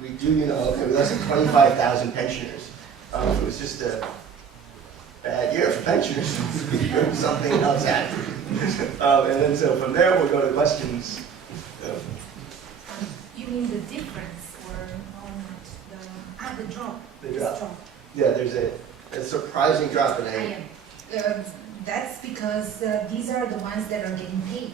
We do, okay, we lost 25,000 pensioners. It was just a bad year for pensioners. Something else happened. And then so from there we'll go to questions. You mean the difference or the drop? The drop. Yeah, there's a surprising drop in That's because these are the ones that are getting paid.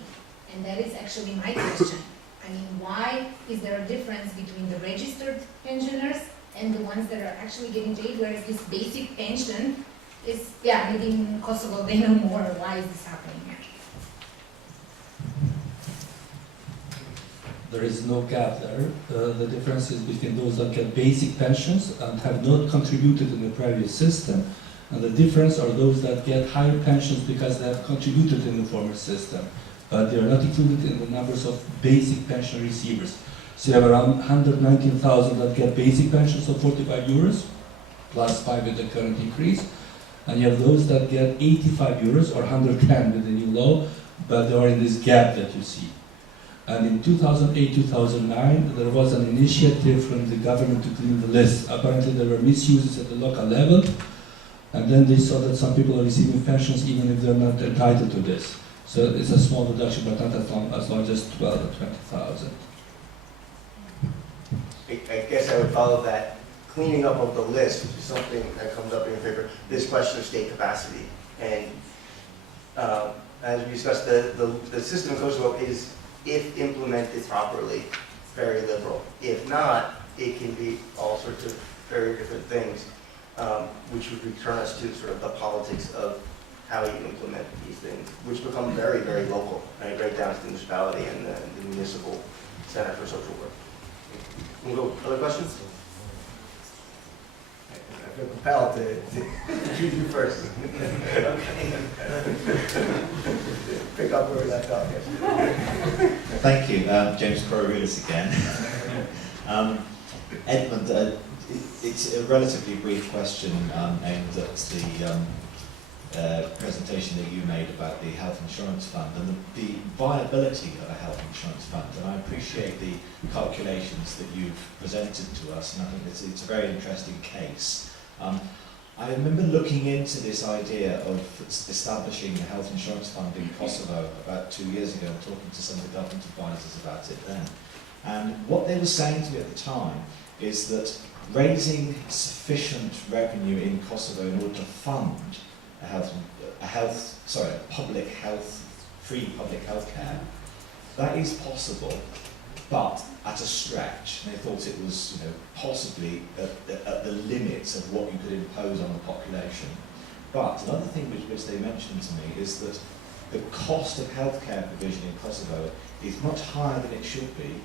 And that is actually my question. I mean, why is there a difference between the registered pensioners and the ones that are actually getting paid, whereas this basic pension is, maybe in Kosovo they know more. Why is this happening here? There is no gap there. The difference is between those that get basic pensions and have not contributed in the previous system, and the difference are those that get higher pensions because they have contributed in the former system, but they are not included in the numbers of basic pension receivers. So you have around 119,000 that get basic pensions of 45 euros, plus 5 with the current increase, and you have those that get 85 euros or 110 with the new law, but they are in this gap that you see. And in 2008-2009, there was an initiative from the government to clean the list. Apparently there were misuses at the local level, and then they saw that some people are receiving pensions even if they're not entitled to this. So it's a small reduction, but not as large as 12 or 20,000. I guess I would follow that cleaning up of the list, which is something that comes up in your paper, this question of state capacity. And as we discussed, the system in Kosovo is, if implemented properly, very liberal. If not, it can be all sorts of very different things, which would return us to sort of the politics of how you implement these things, which become very, very local, right down to the municipality and the municipal center for social work. We'll go, other questions? I feel compelled to choose you first. Pick up where we left off yesterday. Thank you, James Coriolis again. Edmond, it's a relatively brief question aimed at the presentation that you made about the health insurance fund and the viability of a health insurance fund. And I appreciate the calculations that you've presented to us, and I think it's a very interesting case. I remember looking into this idea of establishing a health insurance fund in Kosovo about 2 years ago and talking to some of the government advisors about it then. And what they were saying to me at the time is that raising sufficient revenue in Kosovo in order to fund free public health care, that is possible, but at a stretch. And they thought it was, possibly at the limits of what you could impose on the population. But another thing which they mentioned to me is that the cost of healthcare provision in Kosovo is much higher than it should be,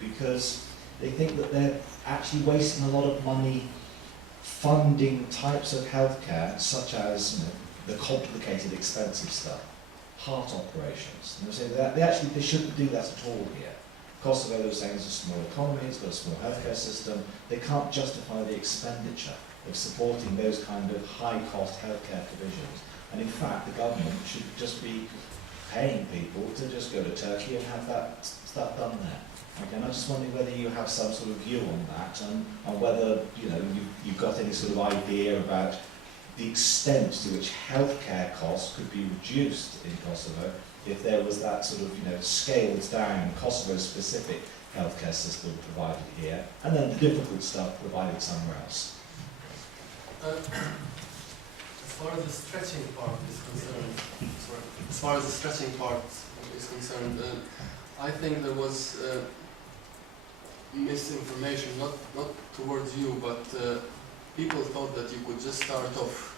because they think that they're actually wasting a lot of money funding types of healthcare, such as the complicated, expensive stuff, heart operations. And they say they shouldn't do that at all here. Kosovo, they were saying, is a small economy, it's got a small healthcare system. They can't justify the expenditure of supporting those kind of high-cost healthcare provisions. And in fact, the government should just be paying people to just go to Turkey and have that stuff done there. Okay, and I'm just wondering whether you have some sort of view on that, and whether you've got any sort of idea about the extent to which healthcare costs could be reduced in Kosovo if there was that sort of scaled down Kosovo-specific healthcare system provided here, and then the difficult stuff provided somewhere else. As far as the stretching part is concerned, I think there was misinformation, not towards you, but people thought that you could just start off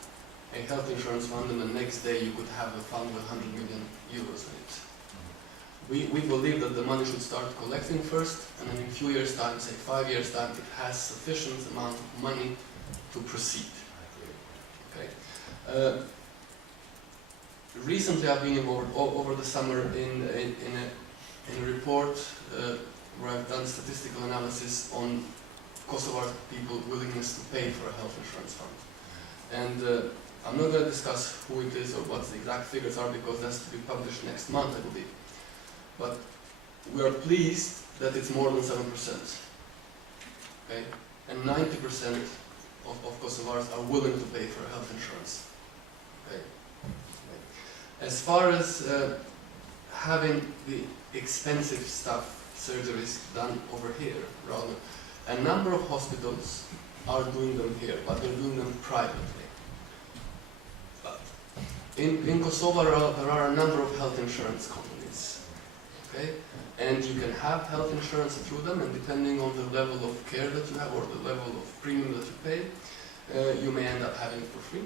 a health insurance fund and the next day you could have a fund with 100 million euros in it. We believe that the money should start collecting first, and then in a few years' time, say 5 years' time, it has sufficient amount of money to proceed. Okay. Recently, I've been involved over the summer in a report where I've done statistical analysis on Kosovar people's willingness to pay for a health insurance fund. And I'm not going to discuss who it is or what the exact figures are, because that's to be published next month, I believe. But we are pleased that it's more than 7%. Okay? And 90% of Kosovars are willing to pay for health insurance. Okay? As far as having the expensive stuff, surgeries done over here, rather, a number of hospitals are doing them here, but they're doing them privately. But in Kosovo, there are a number of health insurance companies, okay? And you can have health insurance through them, and depending on the level of care that you have or the level of premium that you pay, you may end up having it for free,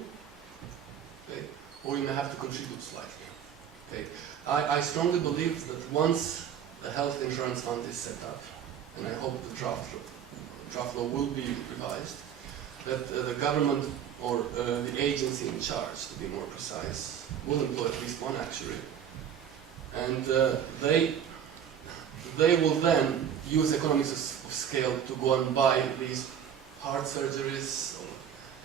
okay? Or you may have to contribute slightly, okay? I strongly believe that once the health insurance fund is set up, and I hope the draft law will be revised, that the government or the agency in charge, to be more precise, will employ at least one actuary, and they will then use economies of scale to go and buy these heart surgeries or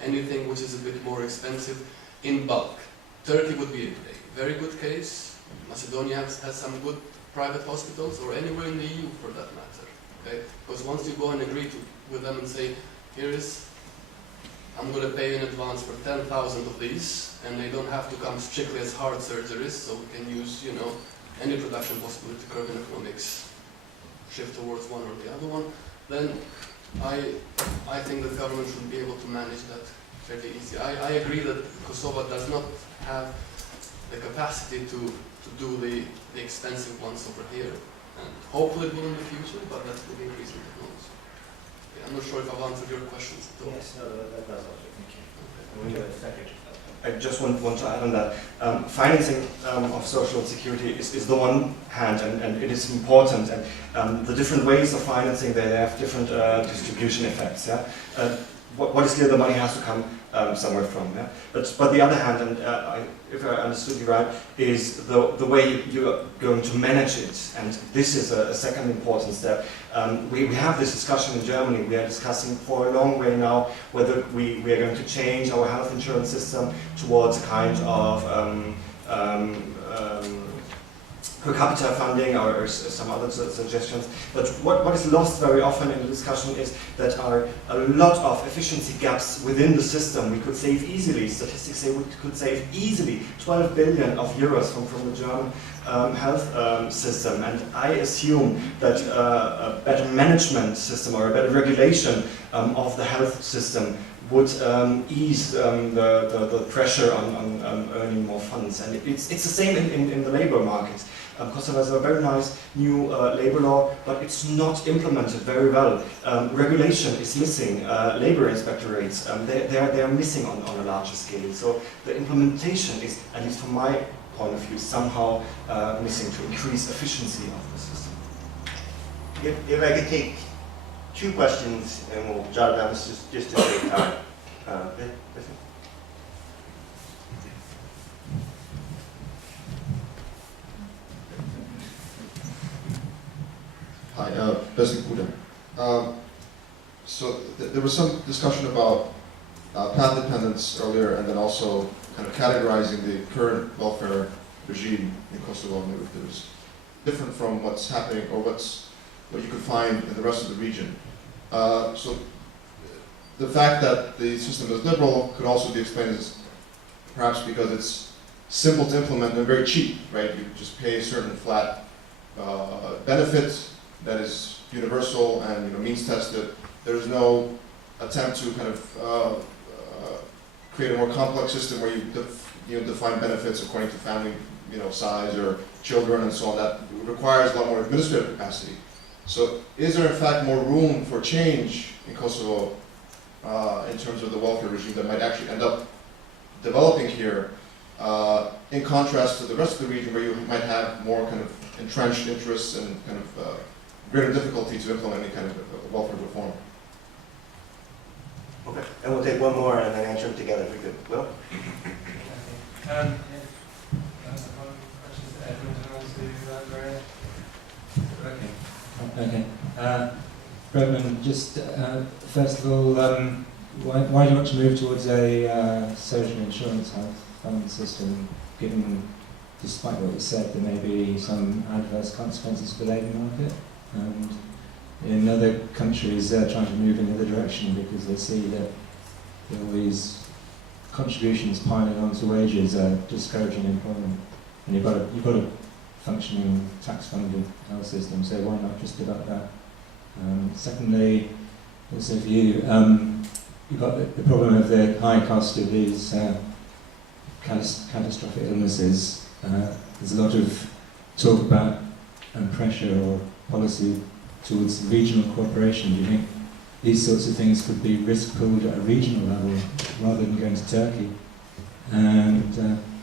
anything which is a bit more expensive in bulk. Turkey would be a very good case. Macedonia has some good private hospitals, or anywhere in the EU for that matter. Okay? Because once you go and agree with them and say, I'm going to pay in advance for 10,000 of these, and they don't have to come strictly as heart surgeries, so we can use, any production possibility curve in economics, shift towards one or the other one, then I think the government should be able to manage that fairly easy. I agree that Kosovo does not have the capacity to do the expensive ones over here, and hopefully it will in the future, but that's with increasing technology. Okay, I'm not sure if I've answered your questions at all. Yes, no, that does also. Thank you. Okay. We have a second. I just want to add on that. Financing of social security is the one hand, and it is important. And the different ways of financing, they have different distribution effects. Yeah? What is clear, the money has to come somewhere from. Yeah? But the other hand, and if I understood you right, is the way you're going to manage it. And this is a second important step. We have this discussion in Germany. We are discussing for a long way now whether we are going to change our health insurance system towards a kind of per capita funding or some other suggestions. But what is lost very often in the discussion is that are a lot of efficiency gaps within the system. We could save easily, statistics say we could save easily 12 billion of euros from the German health system. And I assume that a better management system or a better regulation of the health system would ease the pressure on earning more funds. And it's the same in the labor market. Kosovo has a very nice new labor law, but it's not implemented very well. Regulation is missing. Labor inspectorates, they are missing on a larger scale. So the implementation is, at least from my point of view, somehow missing to increase efficiency of the system. If I could take two questions, and we'll jot down just to save time. Besnik? Hi, Besnik Buda. There was some discussion about path dependence earlier, and then also kind of categorizing the current welfare regime in Kosovo. And it was different from what's happening or what you could find in the rest of the region. So the fact that the system is liberal could also be explained as perhaps because it's simple to implement and very cheap, right? You just pay a certain flat benefit that is universal and means tested. There is no attempt to kind of create a more complex system where you define benefits according to family size or children and so on. That requires a lot more administrative capacity. So is there in fact more room for change in Kosovo in terms of the welfare regime that might actually end up developing here in contrast to the rest of the region where you might have more kind of entrenched interests and kind of greater difficulty to implement any kind of welfare reform? Okay, and we'll take one more and then answer them together if we could. Will? Okay. Roman, just first of all, why do you want to move towards a social insurance health fund system, given, despite what you said, there may be some adverse consequences for the labour market? And in other countries, they're trying to move in the other direction because they see that all these contributions piling onto wages are discouraging employment. And you've got a functioning tax-funded health system, so why not just develop that? Secondly, also for you, you've got the problem of the high cost of these catastrophic illnesses. There's a lot of talk about and pressure or policy towards regional cooperation. Do you think these sorts of things could be risk pooled at a regional level rather than going to Turkey? And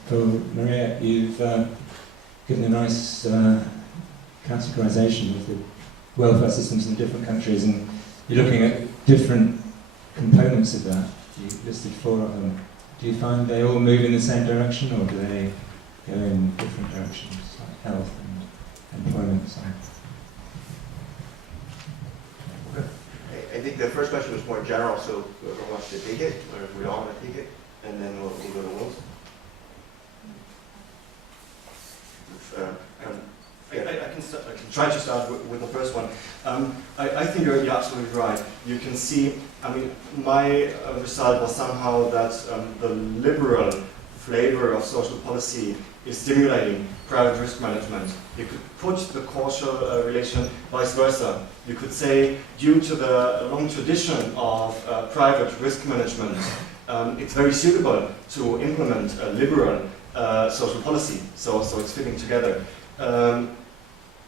for Marija, you've given a nice categorization of the welfare systems in different countries, and you're looking at different components of that. You listed 4 of them. Do you find they all move in the same direction, or do they go in different directions, like health and employment side? I think the first question was more general, so whoever wants to take it, or if we all want to take it, and then we'll go to Will. I can try to start with the first one. I think you're absolutely right. You can see, my result was somehow that the liberal flavor of social policy is stimulating private risk management. You could put the causal relation vice versa. You could say, due to the long tradition of private risk management, it's very suitable to implement a liberal social policy. So it's fitting together.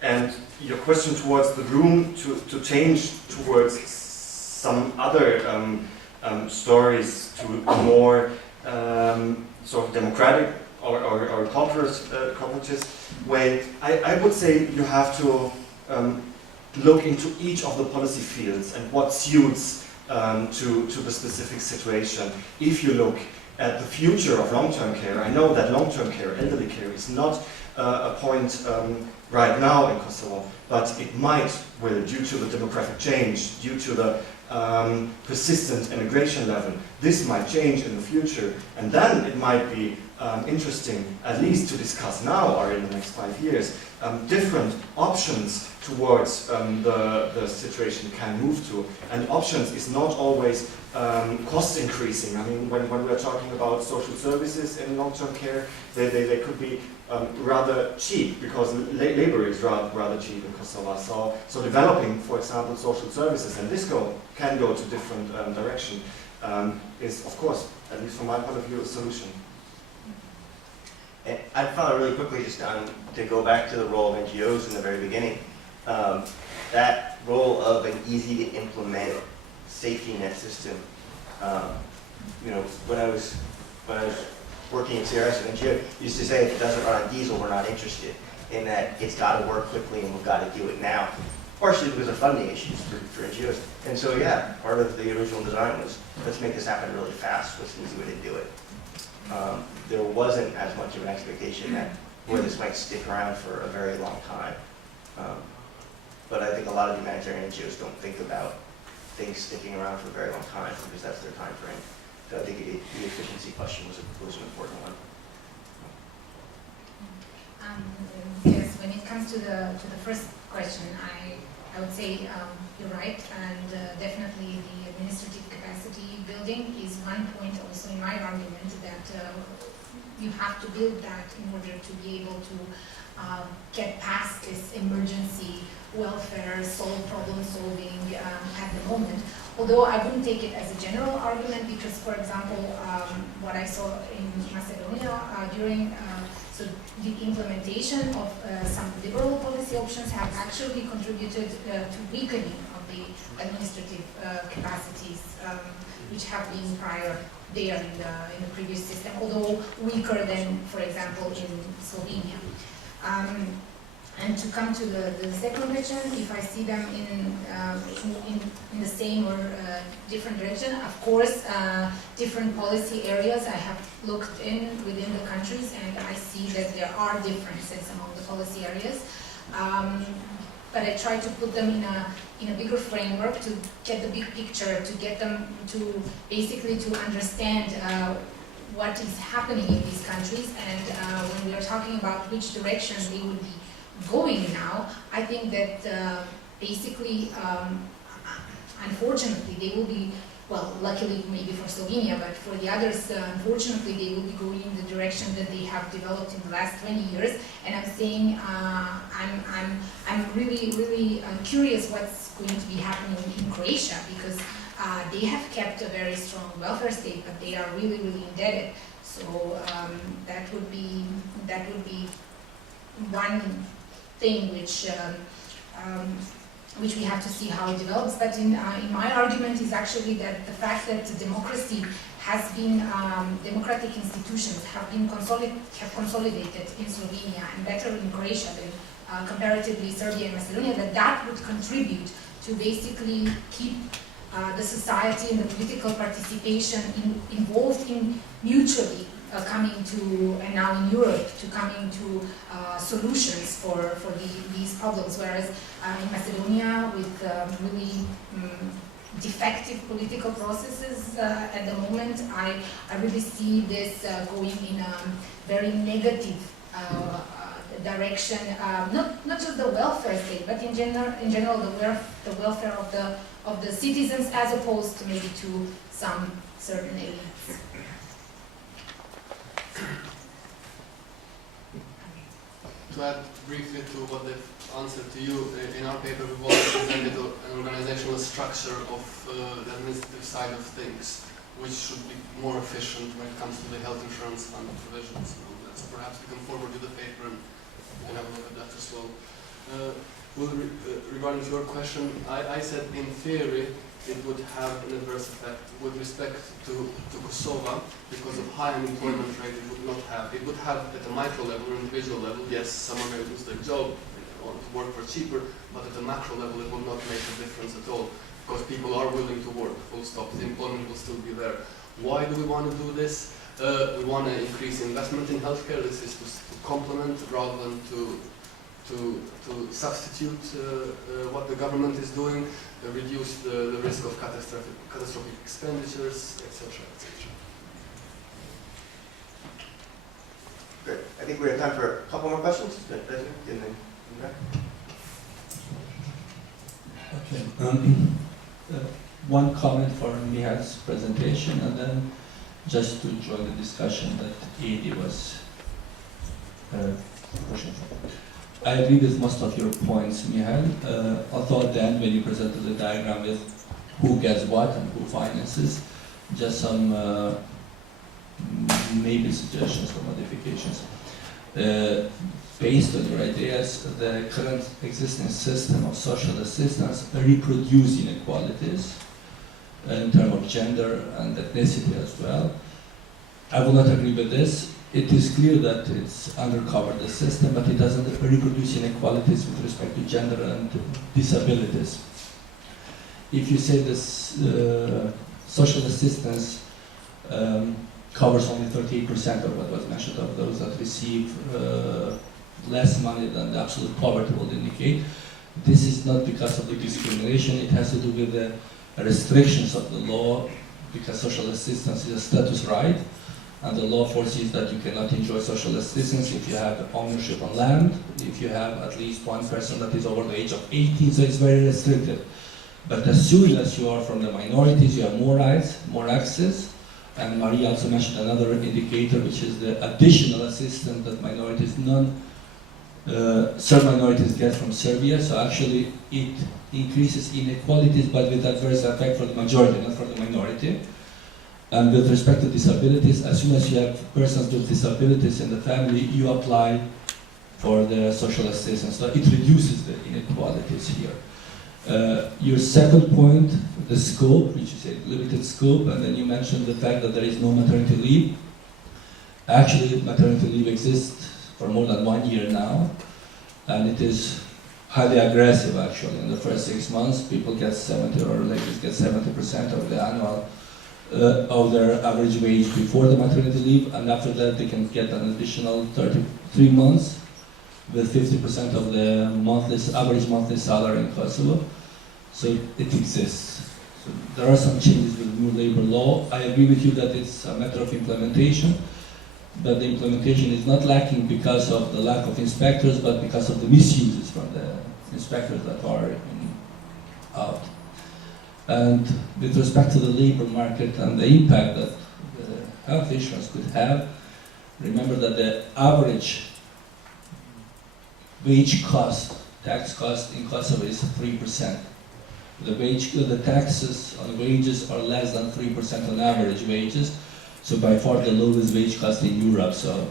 And your question towards the room to change towards some other stories, to a more sort of democratic or corporatist way, I would say you have to look into each of the policy fields and what suits to the specific situation. If you look at the future of long-term care, I know that long-term care, elderly care, is not a point right now in Kosovo, but it will, due to the demographic change, due to the persistent immigration level. This might change in the future, and then it might be interesting, at least to discuss now or in the next 5 years, different options towards the situation can move to. And options is not always cost increasing. When we're talking about social services in long-term care, they could be rather cheap, because labor is rather cheap in Kosovo. So developing, for example, social services, and this can go to different direction, is, of course, at least from my point of view, a solution. And I'd follow really quickly just to go back to the role of NGOs in the very beginning. That role of an easy-to-implement safety net system. When I was working in CRS and NGO, used to say, if it doesn't run on diesel, we're not interested. In that it's got to work quickly and we've got to do it now. partially because of funding issues for NGOs. And so, yeah, part of the original design was, let's make this happen really fast, what's an easy way to do it. There wasn't as much of an expectation that, boy, this might stick around for a very long time. But I think a lot of humanitarian NGOs don't think about things sticking around for a very long time because that's their time frame. So I think the efficiency question was an important one. Yes, when it comes to the first question, I would say you're right, and definitely the administrative capacity building is one point also in my argument that you have to build that in order to be able to get past this emergency welfare, problem solving at the moment. Although I wouldn't take it as a general argument because, for example, what I saw in Macedonia during so the implementation of some liberal policy options have actually contributed to weakening of the administrative capacities which have been prior there in the previous system, although weaker than, for example, in Slovenia. And to come to the second question, if I see them in the same or different direction, of course, different policy areas I have looked in within the countries, and I see that there are differences among the policy areas. But I try to put them in a bigger framework to get the big picture, to get them to basically to understand what is happening in these countries, and when we are talking about which direction they would be going now, I think that basically, unfortunately, they will be, well, luckily maybe for Slovenia, but for the others, unfortunately, they will be going in the direction that they have developed in the last 20 years. And I'm saying, I'm really curious what's going to be happening in Croatia, because they have kept a very strong welfare state, but they are really indebted. So that would be one thing which we have to see how it develops. But in my argument is actually that the fact that democracy has been, democratic institutions have been consolidated in Slovenia and better in Croatia than comparatively Serbia and Macedonia, that would contribute to basically keep the society and the political participation involved in mutually coming to, and now in Europe, to coming to solutions for these problems, whereas in Macedonia with really defective political processes at the moment, I really see this going in a very negative direction, not just the welfare state, but in general the welfare of the citizens, as opposed to maybe to some certain elites. To add briefly to what they've answered to you, in our paper we've also presented an organizational structure of the administrative side of things, which should be more efficient when it comes to the health insurance fund provisions and all that. So perhaps we can forward you the paper and you can have a look at that as well. Regarding your question, I said in theory it would have an adverse effect with respect to Kosovo, because of high unemployment rate it would not have. It would have at a micro level or individual level, yes, someone may lose their job or to work for cheaper, but at a macro level it will not make a difference at all, because people are willing to work, full stop. The employment will still be there. Why do we want to do this? We want to increase investment in healthcare. This is to complement rather than to substitute what the government is doing, reduce the risk of catastrophic expenditures, etc., etc. Great. I think we have time for a couple more questions. Besnik, and then Okay. One comment for Miha's presentation, and then just to join the discussion that Edie was pushing for. I agree with most of your points, Mihail, although then when you presented the diagram with who gets what and who finances, just some maybe suggestions for modifications. Based on your ideas, the current existing system of social assistance reproduces inequalities in terms of gender and ethnicity as well. I will not agree with this. it is clear that it's undercovered the system, but it doesn't reproduce inequalities with respect to gender and disabilities. If you say this social assistance covers only 38% of what was mentioned of those that receive less money than the absolute poverty would indicate, this is not because of the discrimination, it has to do with the restrictions of the law, because social assistance is a status right, and the law foresees that you cannot enjoy social assistance if you have ownership on land, if you have at least one person that is over the age of 18, so it's very restricted. But as soon as you are from the minorities, you have more rights, more access, and Marija also mentioned another indicator, which is the additional assistance that minorities, Serb minorities get from Serbia. So actually it increases inequalities, but with adverse effect for the majority, not for the minority. And with respect to disabilities, as soon as you have persons with disabilities in the family, you apply for the social assistance. So it reduces the inequalities here. Your second point, the scope, which you said limited scope, and then you mentioned the fact that there is no maternity leave. Actually, maternity leave exists for more than 1 year now, and it is highly aggressive actually. In the first 6 months, people get 70, or ladies get 70% of the annual, of their average wage before the maternity leave, and after that they can get an additional 33 months with 50% of the average monthly salary in Kosovo. So it exists. So there are some changes with the new labor law. I agree with you that it's a matter of implementation, but the implementation is not lacking because of the lack of inspectors, but because of the misuses from the inspectors that are out. And with respect to the labor market and the impact that the health insurance could have, remember that the average wage cost, tax cost in Kosovo is 3%. The taxes on wages are less than 3% on average wages, so by far the lowest wage cost in Europe. So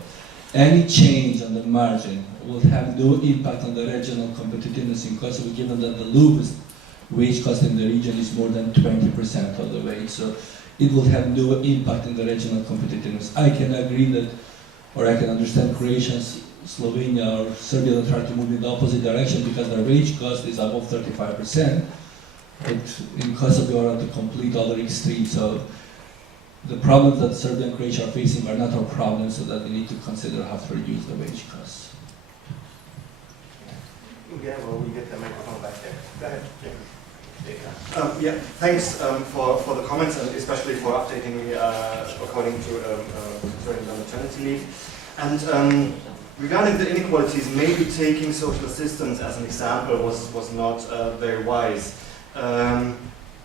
any change on the margin will have no impact on the regional competitiveness in Kosovo, given that the lowest wage cost in the region is more than 20% of the wage. So it will have no impact in the regional competitiveness. I can agree that, or I can understand Croatia, Slovenia or Serbia that try to move in the opposite direction because their wage cost is above 35%. But in Kosovo we are at the complete other extreme. So the problems that Serbia and Croatia are facing are not our problems, so that we need to consider how to reduce the wage costs. Yeah, well, we get the microphone back there. Go ahead. Yeah, thanks for the comments, and especially for updating me according to concerning the maternity leave. And regarding the inequalities, maybe taking social assistance as an example was not very wise.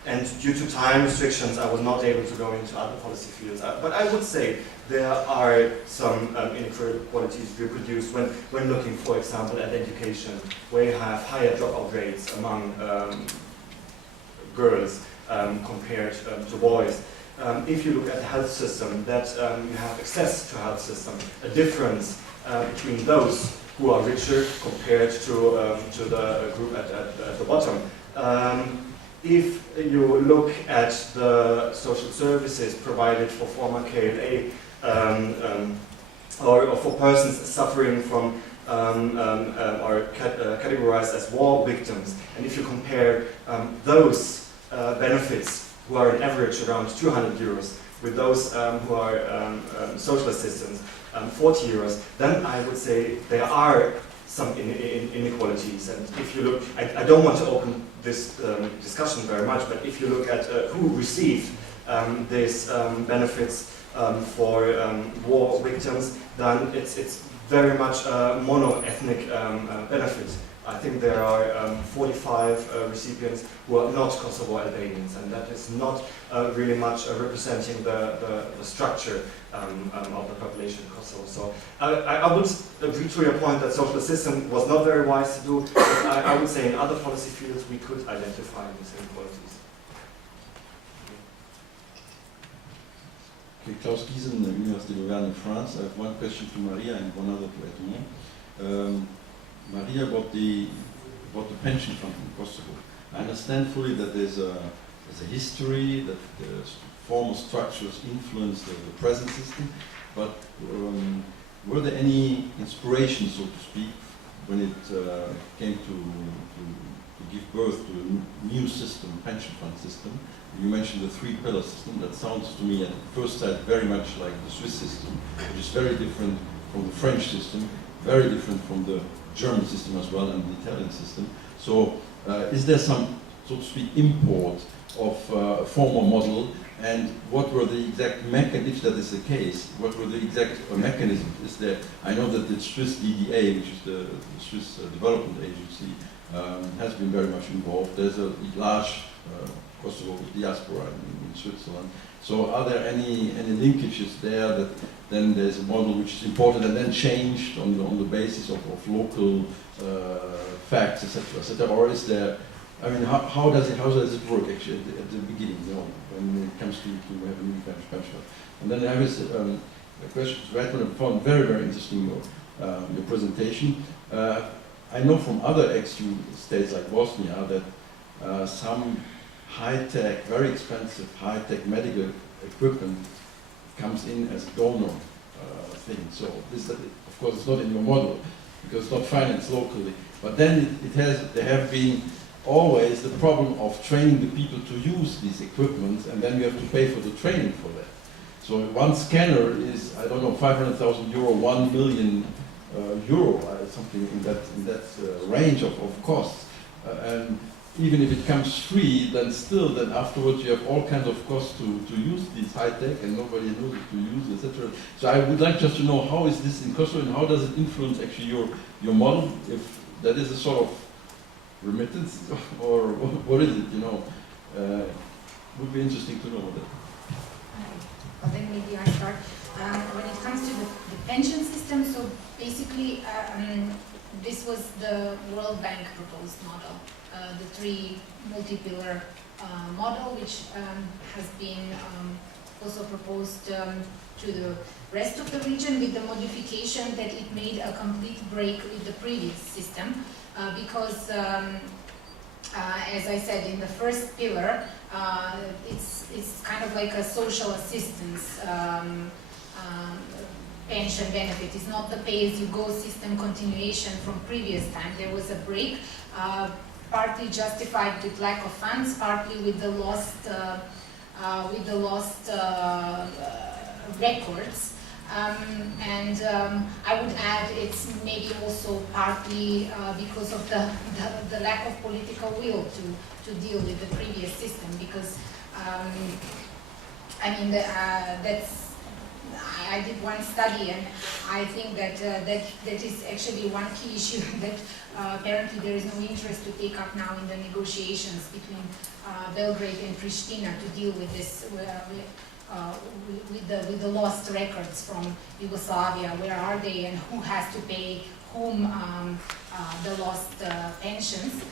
And due to time restrictions, I was not able to go into other policy fields. But I would say there are some inequalities reproduced when looking, for example, at education, where you have higher dropout rates among girls compared to boys. If you look at the health system, that you have access to health system, a difference between those who are richer compared to the group at the bottom. If you look at the social services provided for former KLA or for persons suffering from or categorized as war victims, and if you compare those benefits who are on average around 200 euros with those who are social assistants, 40 euros, then I would say there are some inequalities. And if you look, I don't want to open this discussion very much, but if you look at who received these benefits for war victims, then it's very much a mono-ethnic benefit. I think there are 45 recipients who are not Kosovo Albanians, and that is not really much representing the structure of the population in Kosovo. So I would agree to your point that social assistance was not very wise to do, but I would say in other policy fields we could identify these inequalities. Okay, Klaus Giesen, University of Louvain in France. I have one question to Marija and one other to Edmond. Marija, about the pension fund in Kosovo. I understand fully that there's a there's a history, that the former structures influence the present system, but were there any inspiration, so to speak, when it came to give birth to a new system, pension fund system? You mentioned the three-pillar system. That sounds to me at first sight very much like the Swiss system, which is very different from the French system, very different from the German system as well, and the Italian system. So is there some, so to speak, import of a former model, and what were the exact mechanisms, if that is the case, what were the exact mechanisms? Is there, I know that the Swiss DDA, which is the Swiss Development Agency, has been very much involved. There's a large Kosovo diaspora in Switzerland. So are there any linkages there that then there's a model which is imported and then changed on the basis of local facts, etc., or is there? I mean, how does it work actually at the beginning, you know, when it comes to have a new French pension? And then there is a question to Edmond. I found very, very interesting your presentation. I know from other ex-EU states like Bosnia that some high-tech, very expensive high-tech medical equipment comes in as a donor thing. So this, of course, it's not in your model because it's not financed locally. But then there have been always the problem of training the people to use these equipment, and then you have to pay for the training for that. So one scanner is, I don't know, 500,000 euro, 1 million euro, something in that range of costs. And even if it comes free, then afterwards you have all kinds of costs to use these high tech, and nobody knows it to use, etc. So I would like just to know, how is this in Kosovo, and how does it influence actually your model? If that is a sort of remittance, or what is it? You know, would be interesting to know that. Well, then maybe I start. When it comes to the pension system, so basically this was the World Bank proposed model, the three multi-pillar model, which has been also proposed to the rest of the region, with the modification that it made a complete break with the previous system, because as I said, in the first pillar, it's kind of like a social assistance pension benefit. It's not the pay-as-you-go system continuation from previous time. There was a break, partly justified with lack of funds, partly with the lost records. I would add it's maybe also partly because of the lack of political will to deal with the previous system, because I mean I did one study, and I think that that is actually one key issue that apparently there is no interest to take up now in the negotiations between Belgrade and Pristina to deal with this. With the lost records from Yugoslavia, where are they, and who has to pay whom the lost pensions?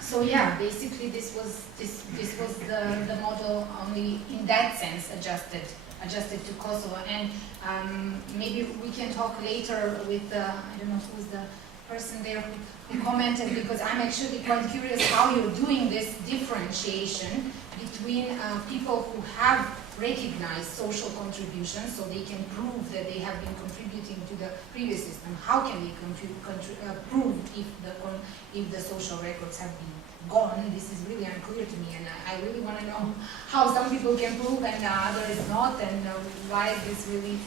So yeah, basically this was the model only in that sense adjusted to Kosovo, and maybe we can talk later with I don't know who's the person there who commented, because I'm actually quite curious how you're doing this differentiation between people who have recognized social contributions, so they can prove that they have been contributing to the previous system. How can they prove if the social records have been gone? This is really unclear to me, and I really want to know how some people can prove and others not, and why is this really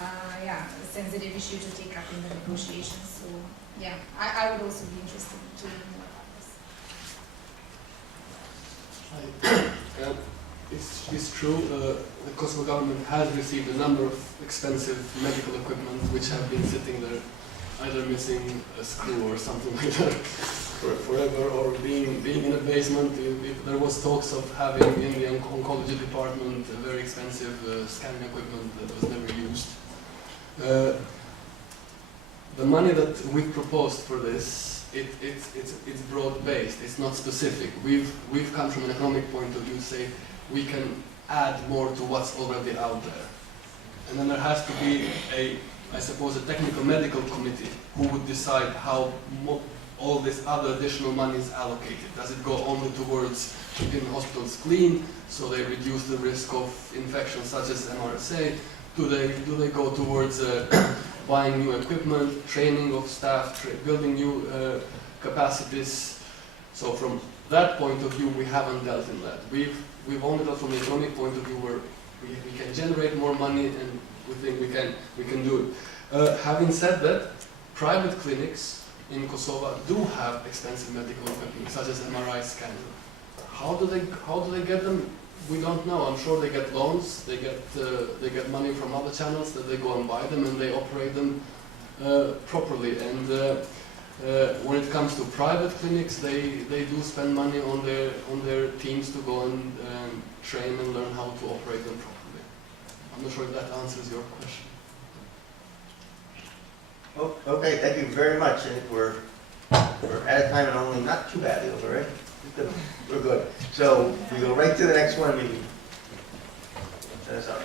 a sensitive issue to take up in the negotiations. So yeah, I would also be interested to learn more about this. It's true, the Kosovo government has received a number of expensive medical equipment which have been sitting there, either missing a screw or something like that forever, or being in a basement. There was talks of having in the oncology department a very expensive scanning equipment that was never used. The money that we've proposed for this, it's broad-based. It's not specific. We've come from an economic point of view, say we can add more to what's already out there, and then there has to be I suppose, a technical medical committee who would decide how all this other additional money is allocated? Does it go only towards keeping hospitals clean, so they reduce the risk of infections such as MRSA? Do they go towards buying new equipment, training of staff, building new capacities? So from that point of view, we haven't dealt in that. We've only dealt from the economic point of view where we can generate more money and we think we can do it. Having said that, private clinics in Kosovo do have expensive medical equipment, such as MRI scanner. How do they get them? We don't know. I'm sure they get loans. They get money from other channels that they go and buy them, and they operate them properly. And when it comes to private clinics, they do spend money on their teams to go and train and learn how to operate them properly. I'm not sure if that answers your question. Oh, okay, thank you very much. And we're out of time and only not too badly over, right? We're good. So we go right to the next one. Set us up.